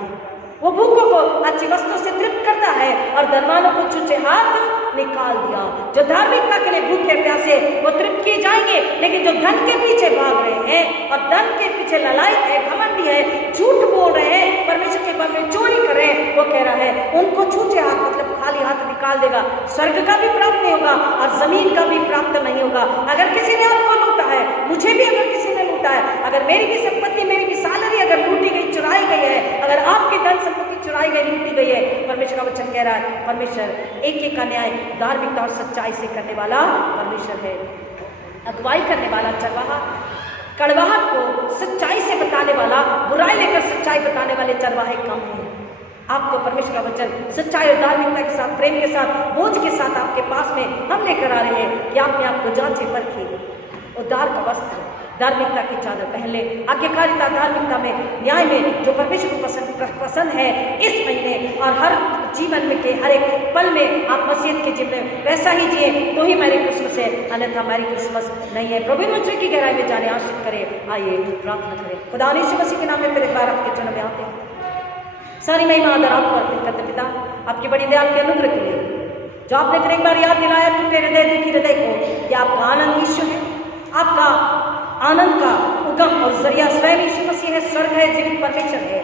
वो भूखों को अच्छी वस्तुओं से तृप्त करता है और धनवानों को छूछे हाथ निकाल दिया। जो धार्मिकता के लिए भूखे प्यासे वो तृप्त किए जाएंगे, लेकिन जो धन के पीछे भाग रहे हैं और धन के पीछे ललायत है, घमंडी है, झूठ बोल रहे हैं, परमेश्वर के बल में चोरी कर रहे हैं, वो कह रहा है उनको छूछे हाथ, मतलब खाली हाथ निकाल देगा। स्वर्ग का भी प्राप्त नहीं होगा और जमीन का भी प्राप्त नहीं होगा। अगर किसी ने आपको लूटा है, मुझे भी अगर किसी ने लूटा है, अगर मेरी भी संपत्ति, मेरी भी सैलरी अगर लूटी गई, चुराई गई है, अगर आपकी धन संपत्ति चुराई गई, लूटी गई है, परमेश्वर का वचन कह रहा है परमेश्वर एक का न्याय धार्मिकता और सच्चाई से करने वाला परमेश्वर है। अगुवाई करने वाला चरवाहा, कड़वाहट को सच्चाई से बताने वाला, बुराई लेकर सच्चाई बताने वाले चरवाहे कम हैं। आपको परमेश्वर का वचन सच्चाई और धार्मिकता के साथ, प्रेम के साथ, बोझ के साथ आपके पास में हम लेकर आ रहे हैं कि आपने आपको जांचे परखे, उद्धार का वस्त्र, धार्मिकता की चादर पहन ले, आज्ञाकारिता, धार्मिकता में, न्याय में जो परमेश्वर को पसंद है इस महीने और हर जीवन में के हर एक पल में आप मसीहत के जीवन में वैसा ही जिए तो ही मैरी क्रिसमस है, अन्यथा मैरी क्रिसमस नहीं है। प्रभु मुझे की गहराई में जाने आशीष करें। आइए प्रार्थना करें। खुदा यीशु मसीह के नाम में फिर एक बार आपके चरण में आते हैं। सारी महिमा आदर आपको अर्पित करते पिता, आपकी बड़ी दया, आपके अनुग्रह के लिए जो आपने फिर एक बार याद दिलाया टूटे हृदय, दुखी हृदय को कि आपका आनंद यीशु है, आपका आनंद का उगम और जरिया स्वयं यीशु मसीह है, स्वर्ग है, जीवित परमेश्वर है।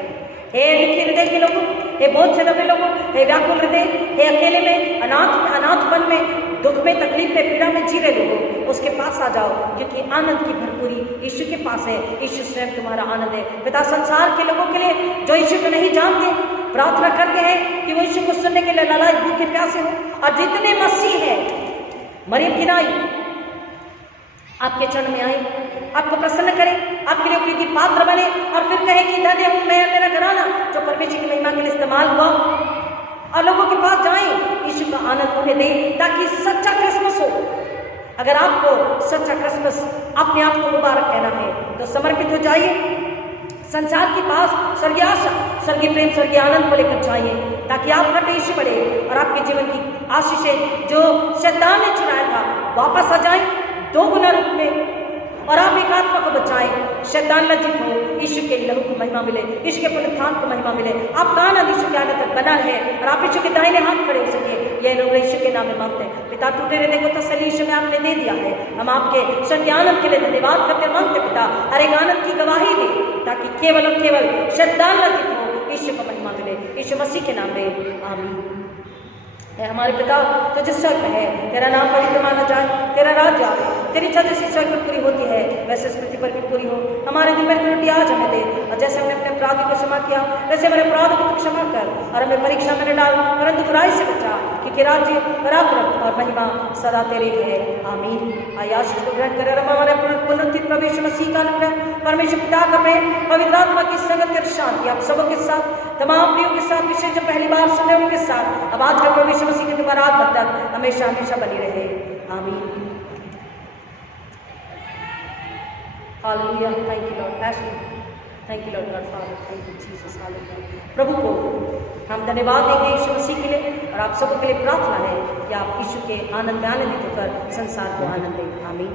हे दुखी हृदय के लोगों, हे बोझ से दबे लोगों, हे व्याकुल हृदय, हे अकेले में, अनाथपन में, दुख में, तकलीफ में, पीड़ा में जी रहे लोगों, उसके पास आ जाओ, क्योंकि आनंद की भरपूरी यीशु के पास है। यीशु स्वयं तुम्हारा आनंद है। पिता संसार के लोगों के लिए जो यीशु को नहीं जानते, प्रार्थना करते हैं कि वो यीशु को सुनने के लिए लालायत, भूखे प्यासे हो, और जितने मसीह है, मरियम की नाई आपके चरण में आई, आपको प्रसन्न करे, आपके लिए उपयोगी पात्र बने, और फिर कहे कि धन्य हूं मैं, मेरा घराना जो परमेश्वर की महिमा के लिए इस्तेमाल हुआ, और लोगों के पास जाएं, यीशु का आनंद उन्हें दें, ताकि सच्चा क्रिसमस हो। अगर आपको सच्चा क्रिसमस अपने आप को मुबारक कहना है तो समर्पित हो जाइए, संसार के पास स्वर्गीय आशा, स्वर्गीय प्रेम, स्वर्गीय आनंद को लेकर जाइए, ताकि आपका यीशु बढ़े और आपके जीवन की आशीषें जो शैतान ने चुराया था वापस आ जाए दो गुना रूप में, और आप एक आत्मा को बचाएं, शैतान लज्जित हो, यीशु के लहू को महिमा मिले, यीशु के पुनरुत्थान को महिमा मिले, आपका आनंद यीशु के आने तक बना रहे, और आप यीशु के दाहिने हाथ खड़े हो सके। यह लोग यीशु के नाम में मांगते हैं। पिता, टूटे हृदय को तसल्ली यीशु में आपने दे दिया है। हम आपके सत्य आनंद के लिए धन्यवाद करते मांगते पिता, हर एक आनंद की गवाही दे, ताकि केवल और केवल शैतान लज्जित हो, यीशु को महिमा मिले, यीशु मसीह के नाम में आमीन। है हमारे पिता तो जिस स्वर्ग में है, तेरा नाम पवित्र माना जाए, तेरा राज्य आए, तेरी इच्छा जैसी स्वर्ग में पूरी होती है वैसे स्मृति पर भी पूरी हो। हमारे दिन में रोटी आज हमें दे, और जैसे हमने अपने अपराधी को क्षमा किया वैसे हमारे अपराधों को क्षमा कर, और हमें परीक्षा में न डाल परंतु बुराई से बचा, क्योंकि राज्य, पराक्रम और महिमा सदा तेरे है, आमीन। आइए आशीष को ग्रहण करें। अब हमारे पुनरुत्थित प्रभु यीशु मसीह का अनुग्रह, परमेश्वर पिता का प्रेम, पवित्र आत्मा की संगत और शांति आप सबों के साथ, तमाम प्रियों के साथ, विशेष जो पहली बार सुने उनके साथ, अब आज प्रभु यीशु मसीह के दोबारा तक हमेशा हमेशा बनी रहे, आमीन। Hallelujah. Thank you lord, thank you lord god father, thank you Jesus, hallelujah. प्रभु को हम धन्यवाद देंगे यीशु मसीह के लिए, और आप सबके लिए प्रार्थना है कि आप यीशु के आनंद में आनंदित होकर संसार को आनंद दें, आमीन।